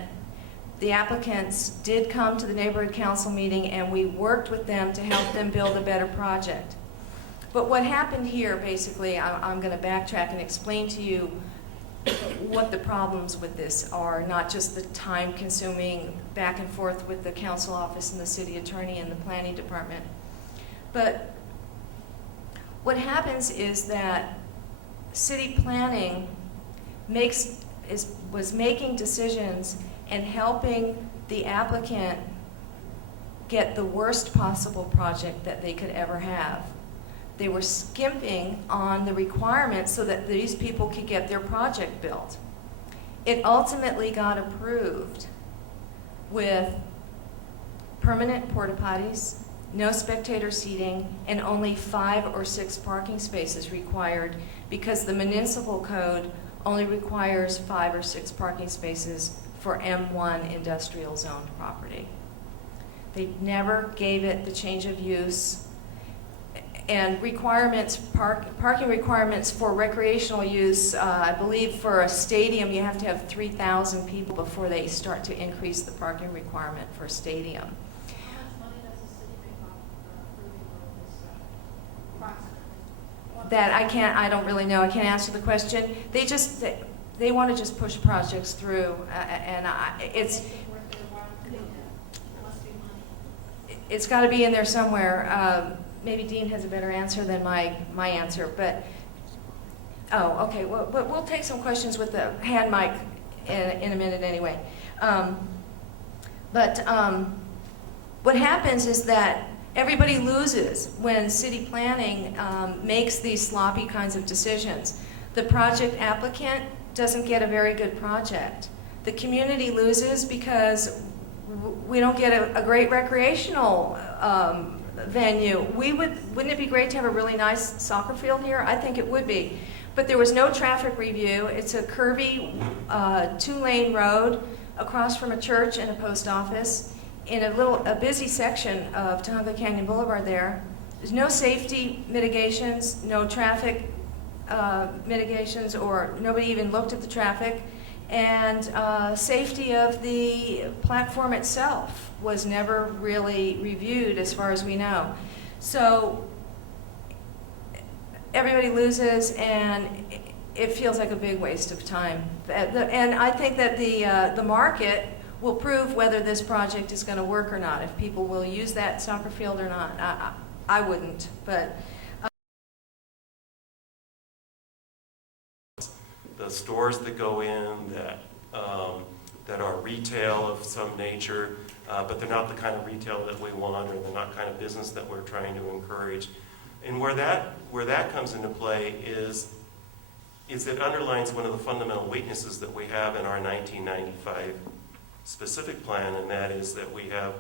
the applicants did come to the neighborhood council meeting, and we worked with them to help them build a better project. But what happened here, basically, I'm going to backtrack and explain to you what the problems with this are, not just the time-consuming back and forth with the council office and the city attorney and the planning department. But what happens is that city planning was making decisions and helping the applicant get the worst possible project that they could ever have. They were skimping on the requirements so that these people could get their project built. It ultimately got approved with permanent porta potties, no spectator seating, and only 5 or 6 parking spaces required, because the municipal code only requires 5 or 6 parking spaces for M1 industrial zoned property. They never gave it the change of use, and requirements, parking requirements for recreational use. I believe for a stadium you have to have 3,000 people before they start to increase the parking requirement for a stadium. How much money does the city make off approving this approximately? That I don't really know. I can't answer the question. They want to just push projects through, it's got to be in there somewhere. Maybe Dean has a better answer than my answer, but okay. Well, we'll take some questions with the hand mic in a minute anyway. What happens is that everybody loses when city planning makes these sloppy kinds of decisions. The project applicant doesn't get a very good project. The community loses because we don't get a great recreational venue. Wouldn't it be great to have a really nice soccer field here? I think it would be. But there was no traffic review. It's a curvy, two-lane road across from a church and a post office in a busy section of Tujunga Canyon Boulevard there. There's no safety mitigations, no traffic mitigations, or nobody even looked at the traffic. And safety of the platform itself was never really reviewed as far as we know. So everybody loses, and it feels like a big waste of time. And I think that the market will prove whether this project is going to work or not, if people will use that soccer field or not. I wouldn't, but... The stores that go in that are retail of some nature, but they're not the kind of retail that we want, or they're not kind of business that we're trying to encourage. And where that comes into play is it underlines one of the fundamental weaknesses that we have in our 1995 specific plan, and that is that we have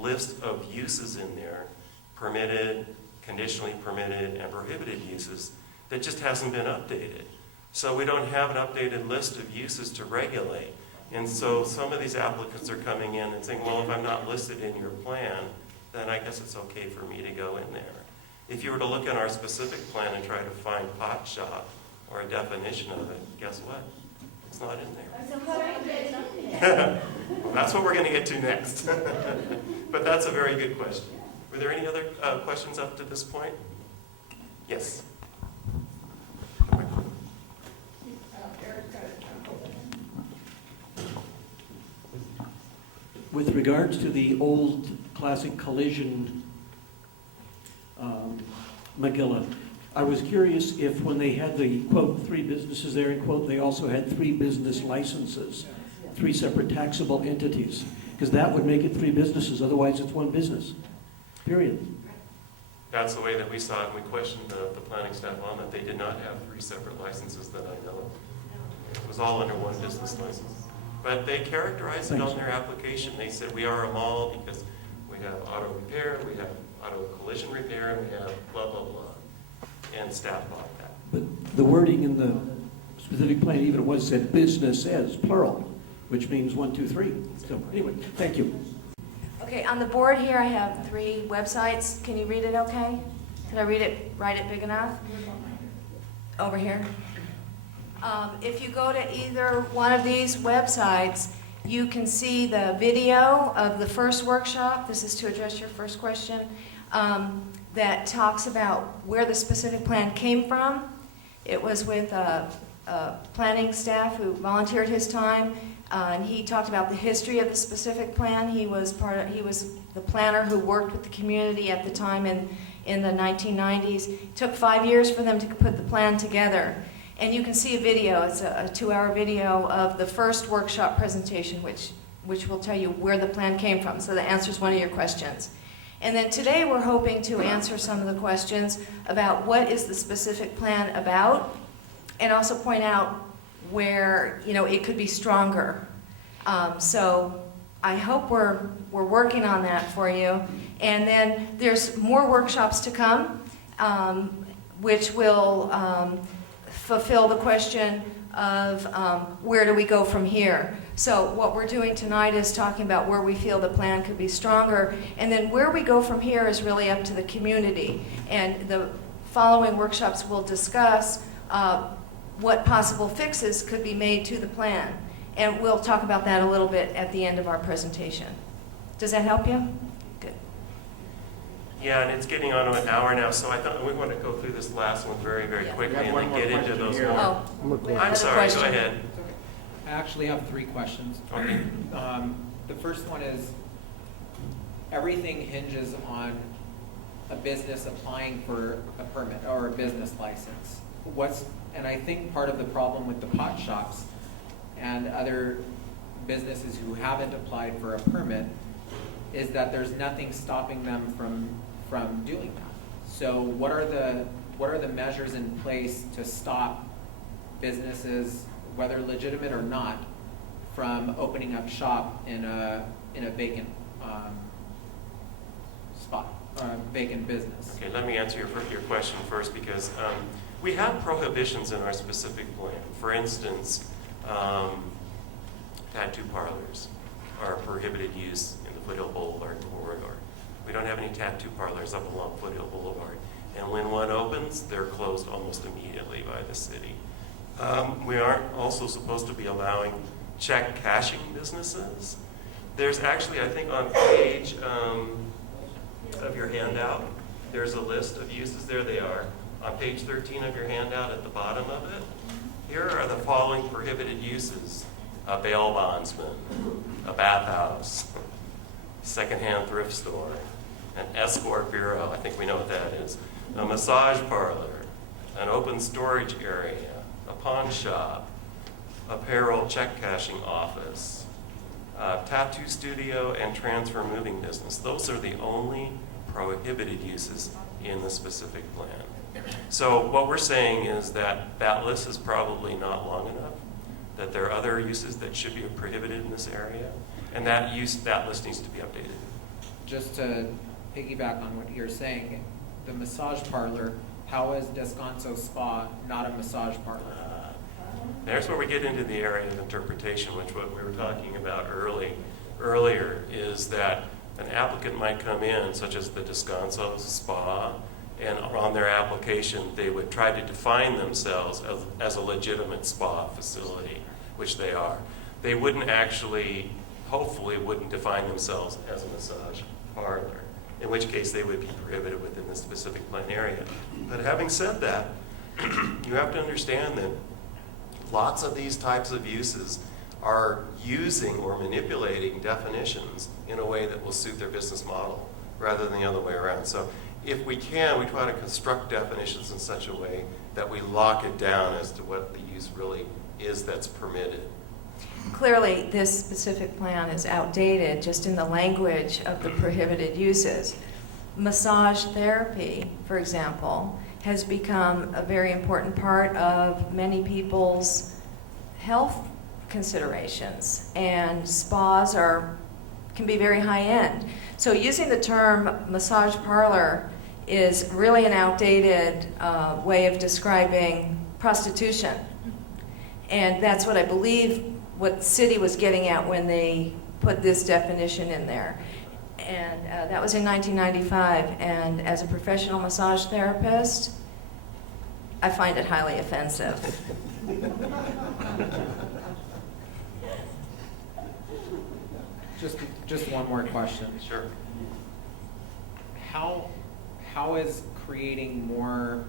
lists of uses in there, permitted, conditionally permitted, and prohibited uses, that just hasn't been updated. So we don't have an updated list of uses to regulate. And so some of these applicants are coming in and saying, well, if I'm not listed in your plan, then I guess it's okay for me to go in there. If you were to look in our specific plan and try to find pot shop or a definition of it, guess what? It's not in there. Well, that's what we're going to get to next. But that's a very good question. Were there any other questions up to this point? Yes. With regards to the old classic collision Megillah, I was curious if when they had the, quote, 3 businesses there, in quote, they also had 3 business licenses, 3 separate taxable entities, because that would make it 3 businesses, otherwise it's 1 business, period. That's the way that we saw it, and we questioned the planning staff on that. They did not have 3 separate licenses that I know of. It was all under 1 business license. But they characterized it on their application. They said, we are a mall because we have auto repair, we have auto collision repair, and we have blah, blah, blah. And staff bought that. But the wording in the specific plan, even it was said businesses, plural, which means 1, 2, 3. So anyway, thank you. Okay, on the board here, I have 3 websites. Can you read it okay? Can I write it big enough? Over here. If you go to either one of these websites, you can see the video of the first workshop. This is to address your first question. That talks about where the specific plan came from. It was with a planning staff who volunteered his time, and he talked about the history of the specific plan. He was the planner who worked with the community at the time in the 1990s. It took 5 years for them to put the plan together. And you can see a video. It's a 2-hour video of the first workshop presentation, which will tell you where the plan came from. So that answers one of your questions. And then today we're hoping to answer some of the questions about what is the specific plan about, and also point out where it could be stronger. So I hope we're working on that for you. And then there's more workshops to come, which will fulfill the question of where do we go from here. So what we're doing tonight is talking about where we feel the plan could be stronger, and then where we go from here is really up to the community. And the following workshops will discuss what possible fixes could be made to the plan. And we'll talk about that a little bit at the end of our presentation. Does that help you? Good. Yeah, and it's getting on to an hour now, so I thought we want to go through this last one very, very quickly and then get into those more. Oh, we have I'm another sorry, question. go ahead. I actually have 3 questions. Okay. The first one is, everything hinges on a business applying for a permit or a business license. And I think part of the problem with the pot shops and other businesses who haven't applied for a permit is that there's nothing stopping them from doing that. So what are the measures in place to stop businesses, whether legitimate or not, from opening up shop in a vacant spot? vacant business? Okay, let me answer your question first, because we have prohibitions in our specific plan. For instance, tattoo parlors are prohibited use in the Foothill Boulevard corridor. We don't have any tattoo parlors up along Foothill Boulevard. And when one opens, they're closed almost immediately by the city. We aren't also supposed to be allowing check cashing businesses. There's actually, I think on page of your handout, there's a list of uses. There they are. On page 13 of your handout at the bottom of it, here are the following prohibited uses: a bail bondsman, a bathhouse, secondhand thrift store, an escort bureau, I think we know what that is, a massage parlor, an open storage area, a pawn shop, a payroll check cashing office, a tattoo studio, and transfer moving business. Those are the only prohibited uses in the specific plan. So what we're saying is that that list is probably not long enough, that there are other uses that should be prohibited in this area, and that list needs to be updated. Just to piggyback on what you're saying, the massage parlor, how is Descanso Spa not a massage parlor? There's where we get into the area of interpretation, which what we were talking about earlier is that an applicant might come in, such as the Descanso Spa, and on their application, they would try to define themselves as a legitimate spa facility, which they are. They wouldn't actually, hopefully, wouldn't define themselves as a massage parlor, in which case they would be prohibited within the specific plan area. But having said that, you have to understand that lots of these types of uses are using or manipulating definitions in a way that will suit their business model rather than the other way around. So if we can, we try to construct definitions in such a way that we lock it down as to what the use really is that's permitted. Clearly, this specific plan is outdated just in the language of the prohibited uses. Massage therapy, for example, has become a very important part of many people's health considerations, and spas can be very high-end. So using the term massage parlor is really an outdated way of describing prostitution. And that's what I believe what the city was getting at when they put this definition in there. And that was in 1995. And as a professional massage therapist, I find it highly offensive. Just one more question. Sure. How is creating more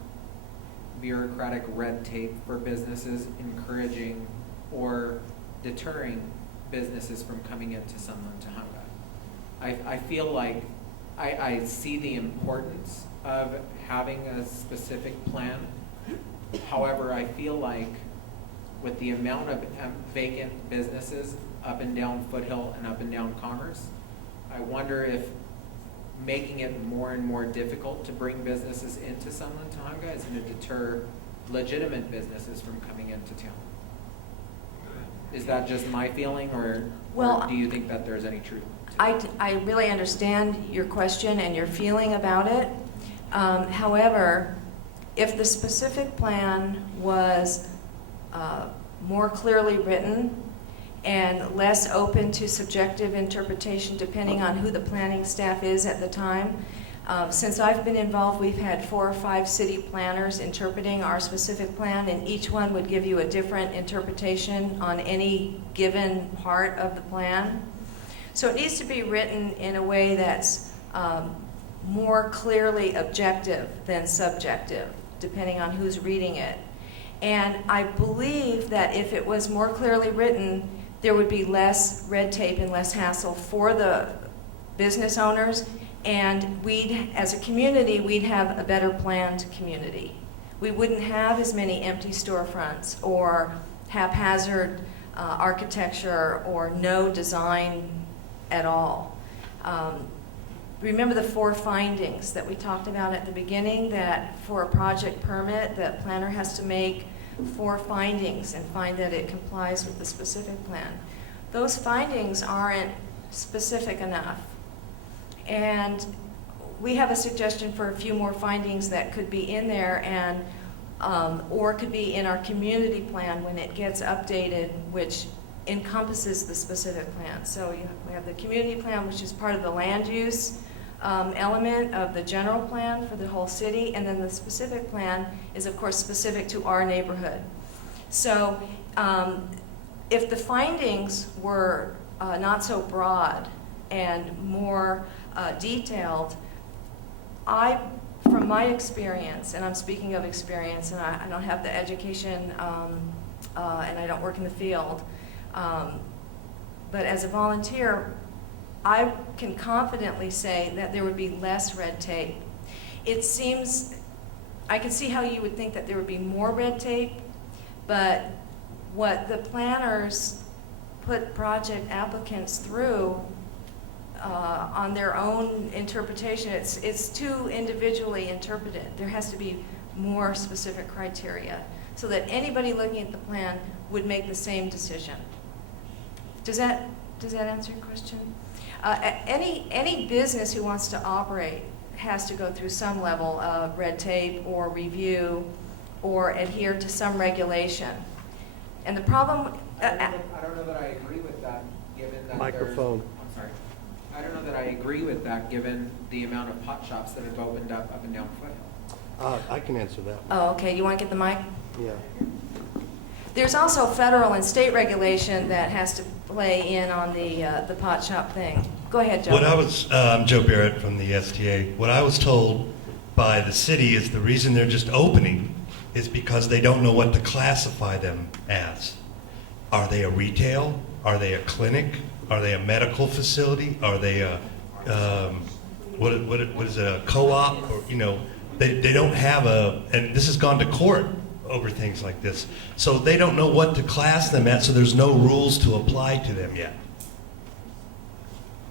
bureaucratic red tape for businesses encouraging or deterring businesses from coming into Sunland, Tujunga? I feel like I see the importance of having a specific plan. However, I feel like with the amount of vacant businesses up and down Foothill and up and down Commerce, I wonder if making it more and more difficult to bring businesses into Sunland, Tujunga is going to deter legitimate businesses from coming into town. Is that just my feeling, or do you think that there's any truth to it? I really understand your question and your feeling about it. However, if the specific plan was more clearly written and less open to subjective interpretation depending on who the planning staff is at the time. Since I've been involved, we've had 4 or 5 city planners interpreting our specific plan, and each one would give you a different interpretation on any given part of the plan. So it needs to be written in a way that's more clearly objective than subjective, depending on who's reading it. And I believe that if it was more clearly written, there would be less red tape and less hassle for the business owners, and as a community, we'd have a better planned community. We wouldn't have as many empty storefronts or haphazard architecture or no design at all. Remember the 4 findings that we talked about at the beginning, that for a project permit, the planner has to make 4 findings and find that it complies with the specific plan. Those findings aren't specific enough. And we have a suggestion for a few more findings that could be in there and, or could be in our community plan when it gets updated, which encompasses the specific plan. So we have the community plan, which is part of the land use element of the general plan for the whole city, and then the specific plan is of course specific to our neighborhood. So if the findings were not so broad and more detailed, from my experience, and I'm speaking of experience, and I don't have the education and I don't work in the field, but as a volunteer, I can confidently say that there would be less red tape. It seems, I can see how you would think that there would be more red tape, but what the planners put project applicants through on their own interpretation, it's too individually interpreted. There has to be more specific criteria so that anybody looking at the plan would make the same decision. Does that answer your question? Any business who wants to operate has to go through some level of red tape or review or adhere to some regulation. And the problem... I don't know that I agree with that, given that Microphone. I'm sorry. I don't know that I agree with that, given the amount of pot shops that have opened up and down Foothill. I can answer that one. Oh, okay. You want to get the mic? Yeah. There's also federal and state regulation that has to play in on the pot shop thing. Go ahead, Joe. I'm Joe Barrett from the STA. What I was told by the city is the reason they're just opening is because they don't know what to classify them as. Are they a retail? Are they a clinic? Are they a medical facility? Are they a what is it, a co-op? Or, they don't have and this has gone to court over things like this. So they don't know what to class them at, so there's no rules to apply to them yet.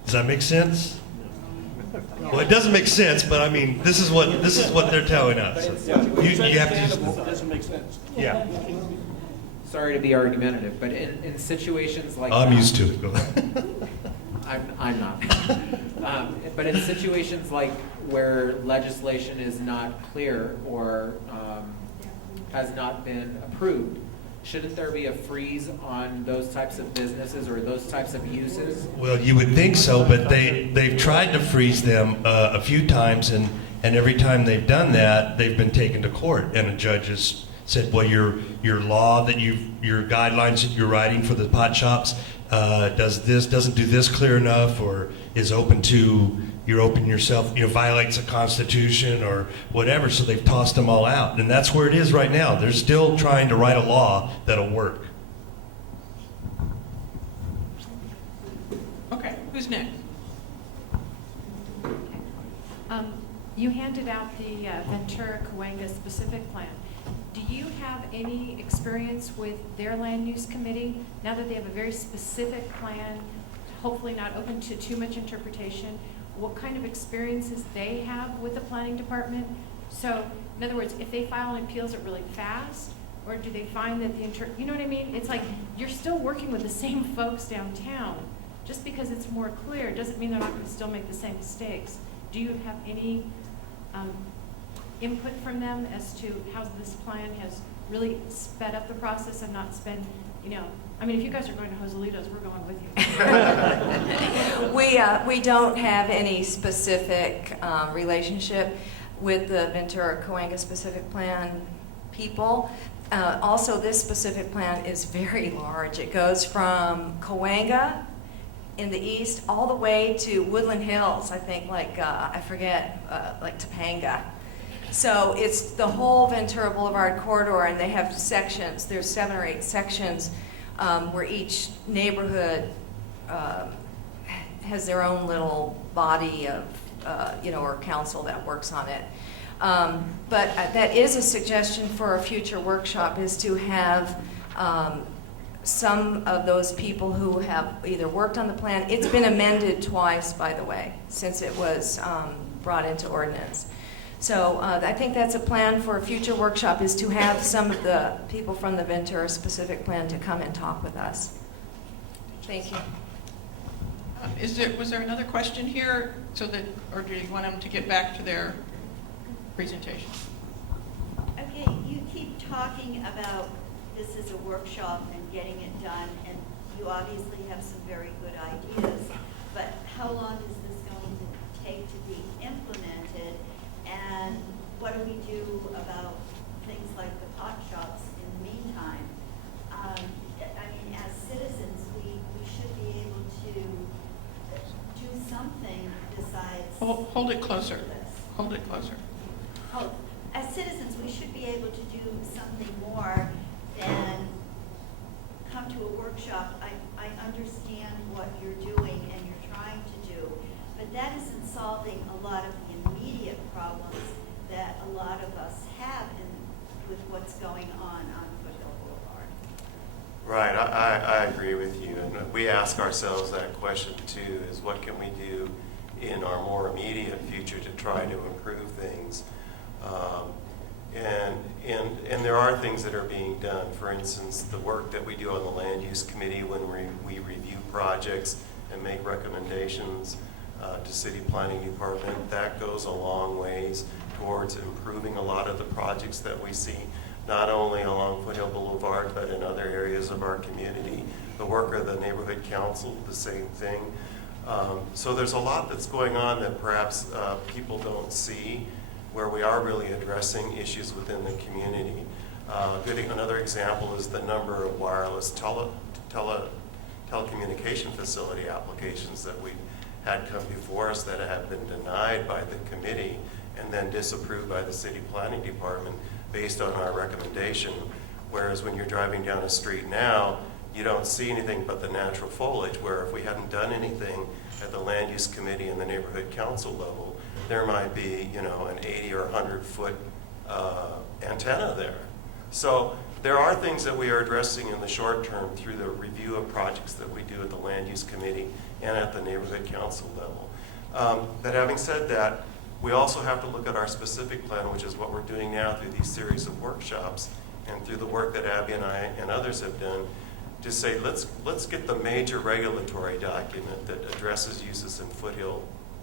Does that make sense? Well, it doesn't make sense, but I mean, this is what they're telling us. You have to. It doesn't make sense. Yeah. Sorry to be argumentative, but in situations like I'm that, used to it. Go ahead. I'm not. But in situations like where legislation is not clear or has not been approved, shouldn't there be a freeze on those types of businesses or those types of uses? Well, you would think so, but they've tried to freeze them a few times, and every time they've done that, they've been taken to court, and a judge has said, well, your law that your guidelines that you're writing for the pot shops doesn't do this clear enough, or is open to you're opening yourself, violates the Constitution or whatever. So they've tossed them all out, and that's where it is right now. They're still trying to write a law that'll work. Okay, who's next? You handed out the Ventura Cahuenga specific plan. Do you have any experience with their land use committee, now that they have a very specific plan, hopefully not open to too much interpretation? What kind of experiences they have with the planning department? So, in other words, if they file an appeals it really fast, or do they find that you know what I mean? It's like you're still working with the same folks downtown. Just because it's more clear doesn't mean they're not going to still make the same mistakes. Do you have any input from them as to how this plan has really sped up the process and not spend, I mean, if you guys are going to Joselito's, we're going with you. We don't have any specific relationship with the Ventura Cahuenga specific plan people. Also, this specific plan is very large. It goes from Cahuenga in the east all the way to Woodland Hills, I think, like Topanga. So it's the whole Ventura Boulevard corridor, and they have sections. There's 7 or 8 sections where each neighborhood has their own little body of, or council that works on it. But that is a suggestion for a future workshop, is to have some of those people who have either worked on the plan. It's been amended twice, by the way, since it was brought into ordinance. So I think that's a plan for a future workshop, is to have some of the people from the Ventura specific plan to come and talk with us. Thank you. Was there another question here? so that, or do you want them to get back to their presentation? Okay, you keep talking about this is a workshop and getting it done, and you obviously have some very good ideas, but how long is this going to take to be implemented? And what do we do about things like the pot shops in the meantime? I mean, as citizens, we should be able to do something besides. Hold it closer. this. Hold it closer. Oh, as citizens, we should be able to do something more than come to a workshop. I understand what you're doing and you're trying to do, but that isn't solving a lot of the immediate problems that a lot of us have with what's going on Foothill Boulevard. Right, I agree with you, and we ask ourselves that question too, is what can we do in our more immediate future to try to improve things? And there are things that are being done. For instance, the work that we do on the Land Use Committee when we review projects and make recommendations to City Planning Department, that goes a long ways towards improving a lot of the projects that we see, not only along Foothill Boulevard, but in other areas of our community. The work of the Neighborhood Council, the same thing. So there's a lot that's going on that perhaps people don't see, where we are really addressing issues within the community. Another example is the number of wireless telecommunication facility applications that we've had come before us that have been denied by the committee and then disapproved by the City Planning Department based on our recommendation. Whereas when you're driving down a street now, you don't see anything but the natural foliage, where if we hadn't done anything at the Land Use Committee and the Neighborhood Council level, there might be, an 80 or 100 foot antenna there. So there are things that we are addressing in the short term through the review of projects that we do at the Land Use Committee and at the Neighborhood Council level. But having said that, we also have to look at our specific plan, which is what we're doing now through these series of workshops and through the work that Abby and I and others have done to say, let's get the major regulatory document that addresses uses in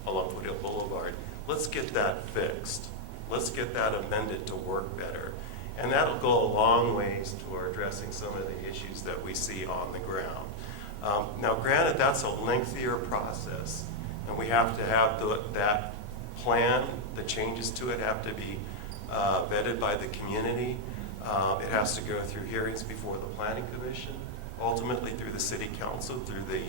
along Foothill Boulevard. Let's get that fixed. Let's get that amended to work better. And that'll go a long ways toward addressing some of the issues that we see on the ground. Now, granted, that's a lengthier process, and we have to have that plan, the changes to it have to be vetted by the community. It has to go through hearings before the Planning Commission, ultimately through the City Council, through the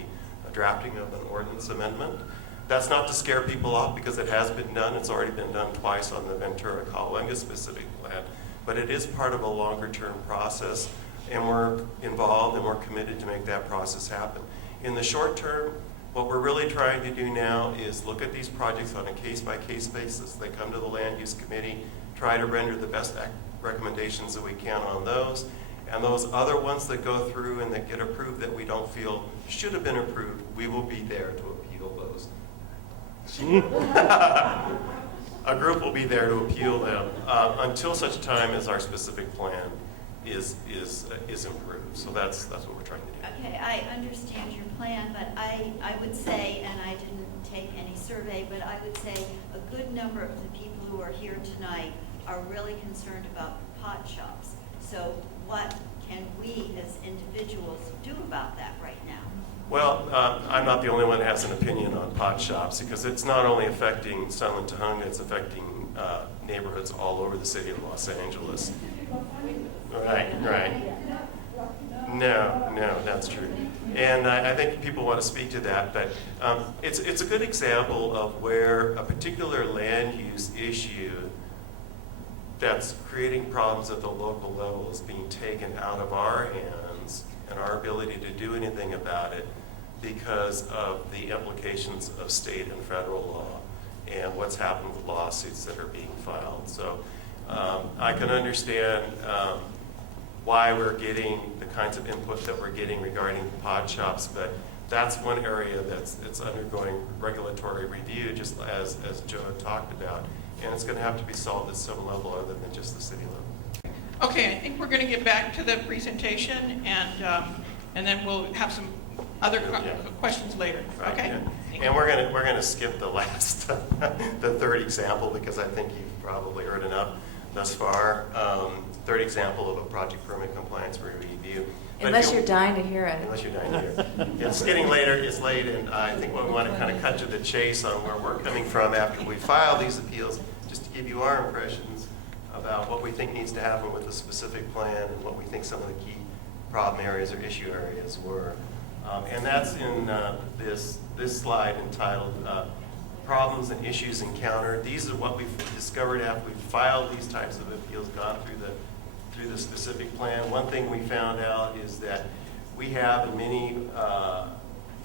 drafting of an ordinance amendment. That's not to scare people off, because it has been done. It's already been done twice on the Ventura-Cahuenga specific plan. But it is part of a longer-term process, and we're involved and we're committed to make that process happen. In the short term, what we're really trying to do now is look at these projects on a case-by-case basis. They come to the Land Use Committee, try to render the best recommendations that we can on those, and those other ones that go through and that get approved that we don't feel should have been approved, we will be there to appeal those. A group will be there to appeal them until such time as our specific plan is improved. So that's what we're trying to do. Okay, I understand your plan, but I would say, and I didn't take any survey, but I would say a good number of the people who are here tonight are really concerned about pot shops. So what can we as individuals do about that right now? Well, I'm not the only one that has an opinion on pot shops, because it's not only affecting Sunland Tahunga, it's affecting neighborhoods all over the city of Los Angeles. Right. No, that's true. And I think people want to speak to that, but it's a good example of where a particular land use issue that's creating problems at the local level is being taken out of our hands and our ability to do anything about it because of the implications of state and federal law and what's happened with lawsuits that are being filed. So I can understand why we're getting the kinds of input that we're getting regarding pod shops, but that's one area that's undergoing regulatory review, just as Joe had talked about, and it's going to have to be solved at some level other than just the city level. Okay, I think we're going to get back to the presentation, and then we'll have some other Yeah. questions later, Right, okay? yeah. And we're gonna skip the last, the third example, because I think you've probably heard enough thus far. Third example of a project permit compliance review. But Unless if you're dying to hear it. Unless you're dying to hear. It's getting later, it's late, and I think we want to kind of cut to the chase on where we're coming from after we file these appeals, just to give you our impressions about what we think needs to happen with the specific plan and what we think some of the key problem areas or issue areas were. And that's in this slide entitled Problems and Issues Encountered. These are what we've discovered after we've filed these types of appeals, gone through the specific plan. One thing we found out is that we have in many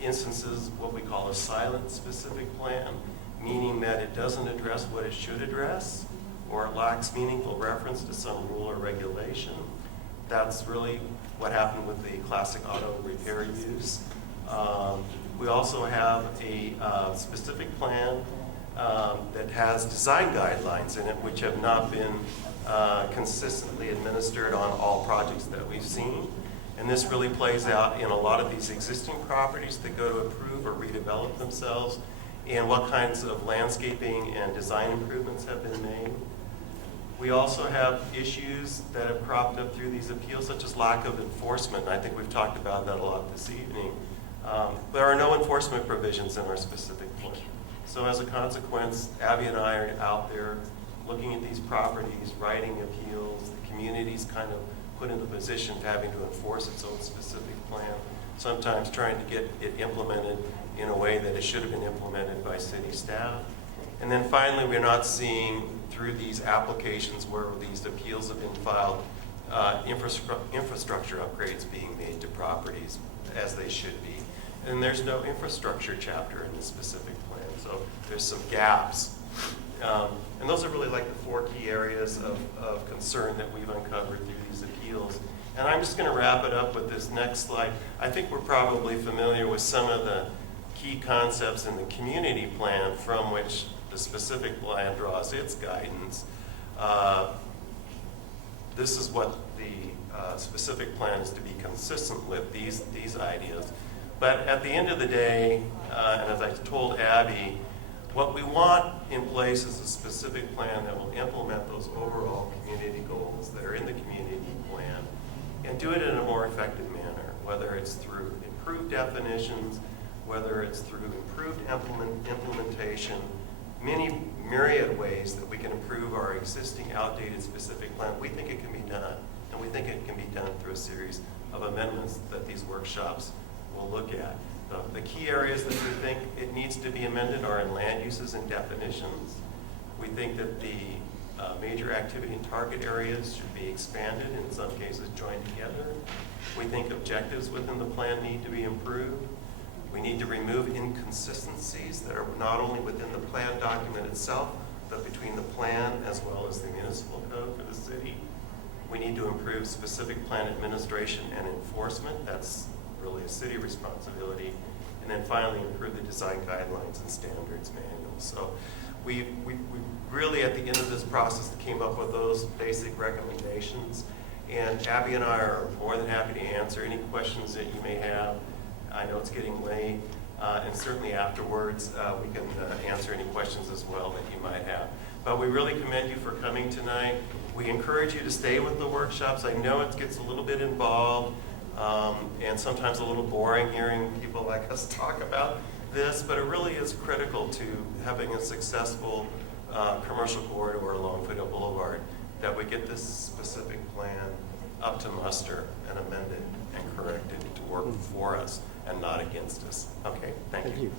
instances what we call a silent specific plan, meaning that it doesn't address what it should address, or it lacks meaningful reference to some rule or regulation. That's really what happened with the classic auto repair use. We also have a specific plan that has design guidelines in it, which have not been consistently administered on all projects that we've seen. And this really plays out in a lot of these existing properties that go to approve or redevelop themselves, and what kinds of landscaping and design improvements have been made. We also have issues that have cropped up through these appeals, such as lack of enforcement. I think we've talked about that a lot this evening. There are no enforcement provisions in our specific plan. So as a consequence, Abby and I are out there looking at these properties, writing appeals. The community's kind of put in the position of having to enforce its own specific plan, sometimes trying to get it implemented in a way that it should have been implemented by city staff. And then finally, we're not seeing through these applications where these appeals have been filed, infrastructure upgrades being made to properties as they should be. And there's no infrastructure chapter in this specific plan, so there's some gaps. And those are really like the four key areas of concern that we've uncovered through these appeals. And I'm just going to wrap it up with this next slide. I think we're probably familiar with some of the key concepts in the community plan from which the specific plan draws its guidance. This is what the specific plan is to be consistent with, these ideas. But at the end of the day, and as I told Abby, what we want in place is a specific plan that will implement those overall community goals that are in the community plan and do it in a more effective manner, whether it's through improved definitions, whether it's through improved implementation, many myriad ways that we can improve our existing outdated specific plan. We think it can be done, and we think it can be done through a series of amendments that these workshops will look at. The key areas that we think it needs to be amended are in land uses and definitions. We think that the major activity and target areas should be expanded, in some cases joined together. We think objectives within the plan need to be improved. We need to remove inconsistencies that are not only within the plan document itself, but between the plan as well as the municipal code for the city. We need to improve specific plan administration and enforcement. That's really a city responsibility. And then finally, improve the design guidelines and standards manuals. So we really, at the end of this process, came up with those basic recommendations. And Abby and I are more than happy to answer any questions that you may have. I know it's getting late, and certainly afterwards we can answer any questions as well that you might have. But we really commend you for coming tonight. We encourage you to stay with the workshops. I know it gets a little bit involved and sometimes a little boring hearing people like us talk about this, but it really is critical to having a successful commercial corridor along Foothill Boulevard, that we get this specific plan up to muster and amended and corrected to work for us and not against us. Okay, thank you.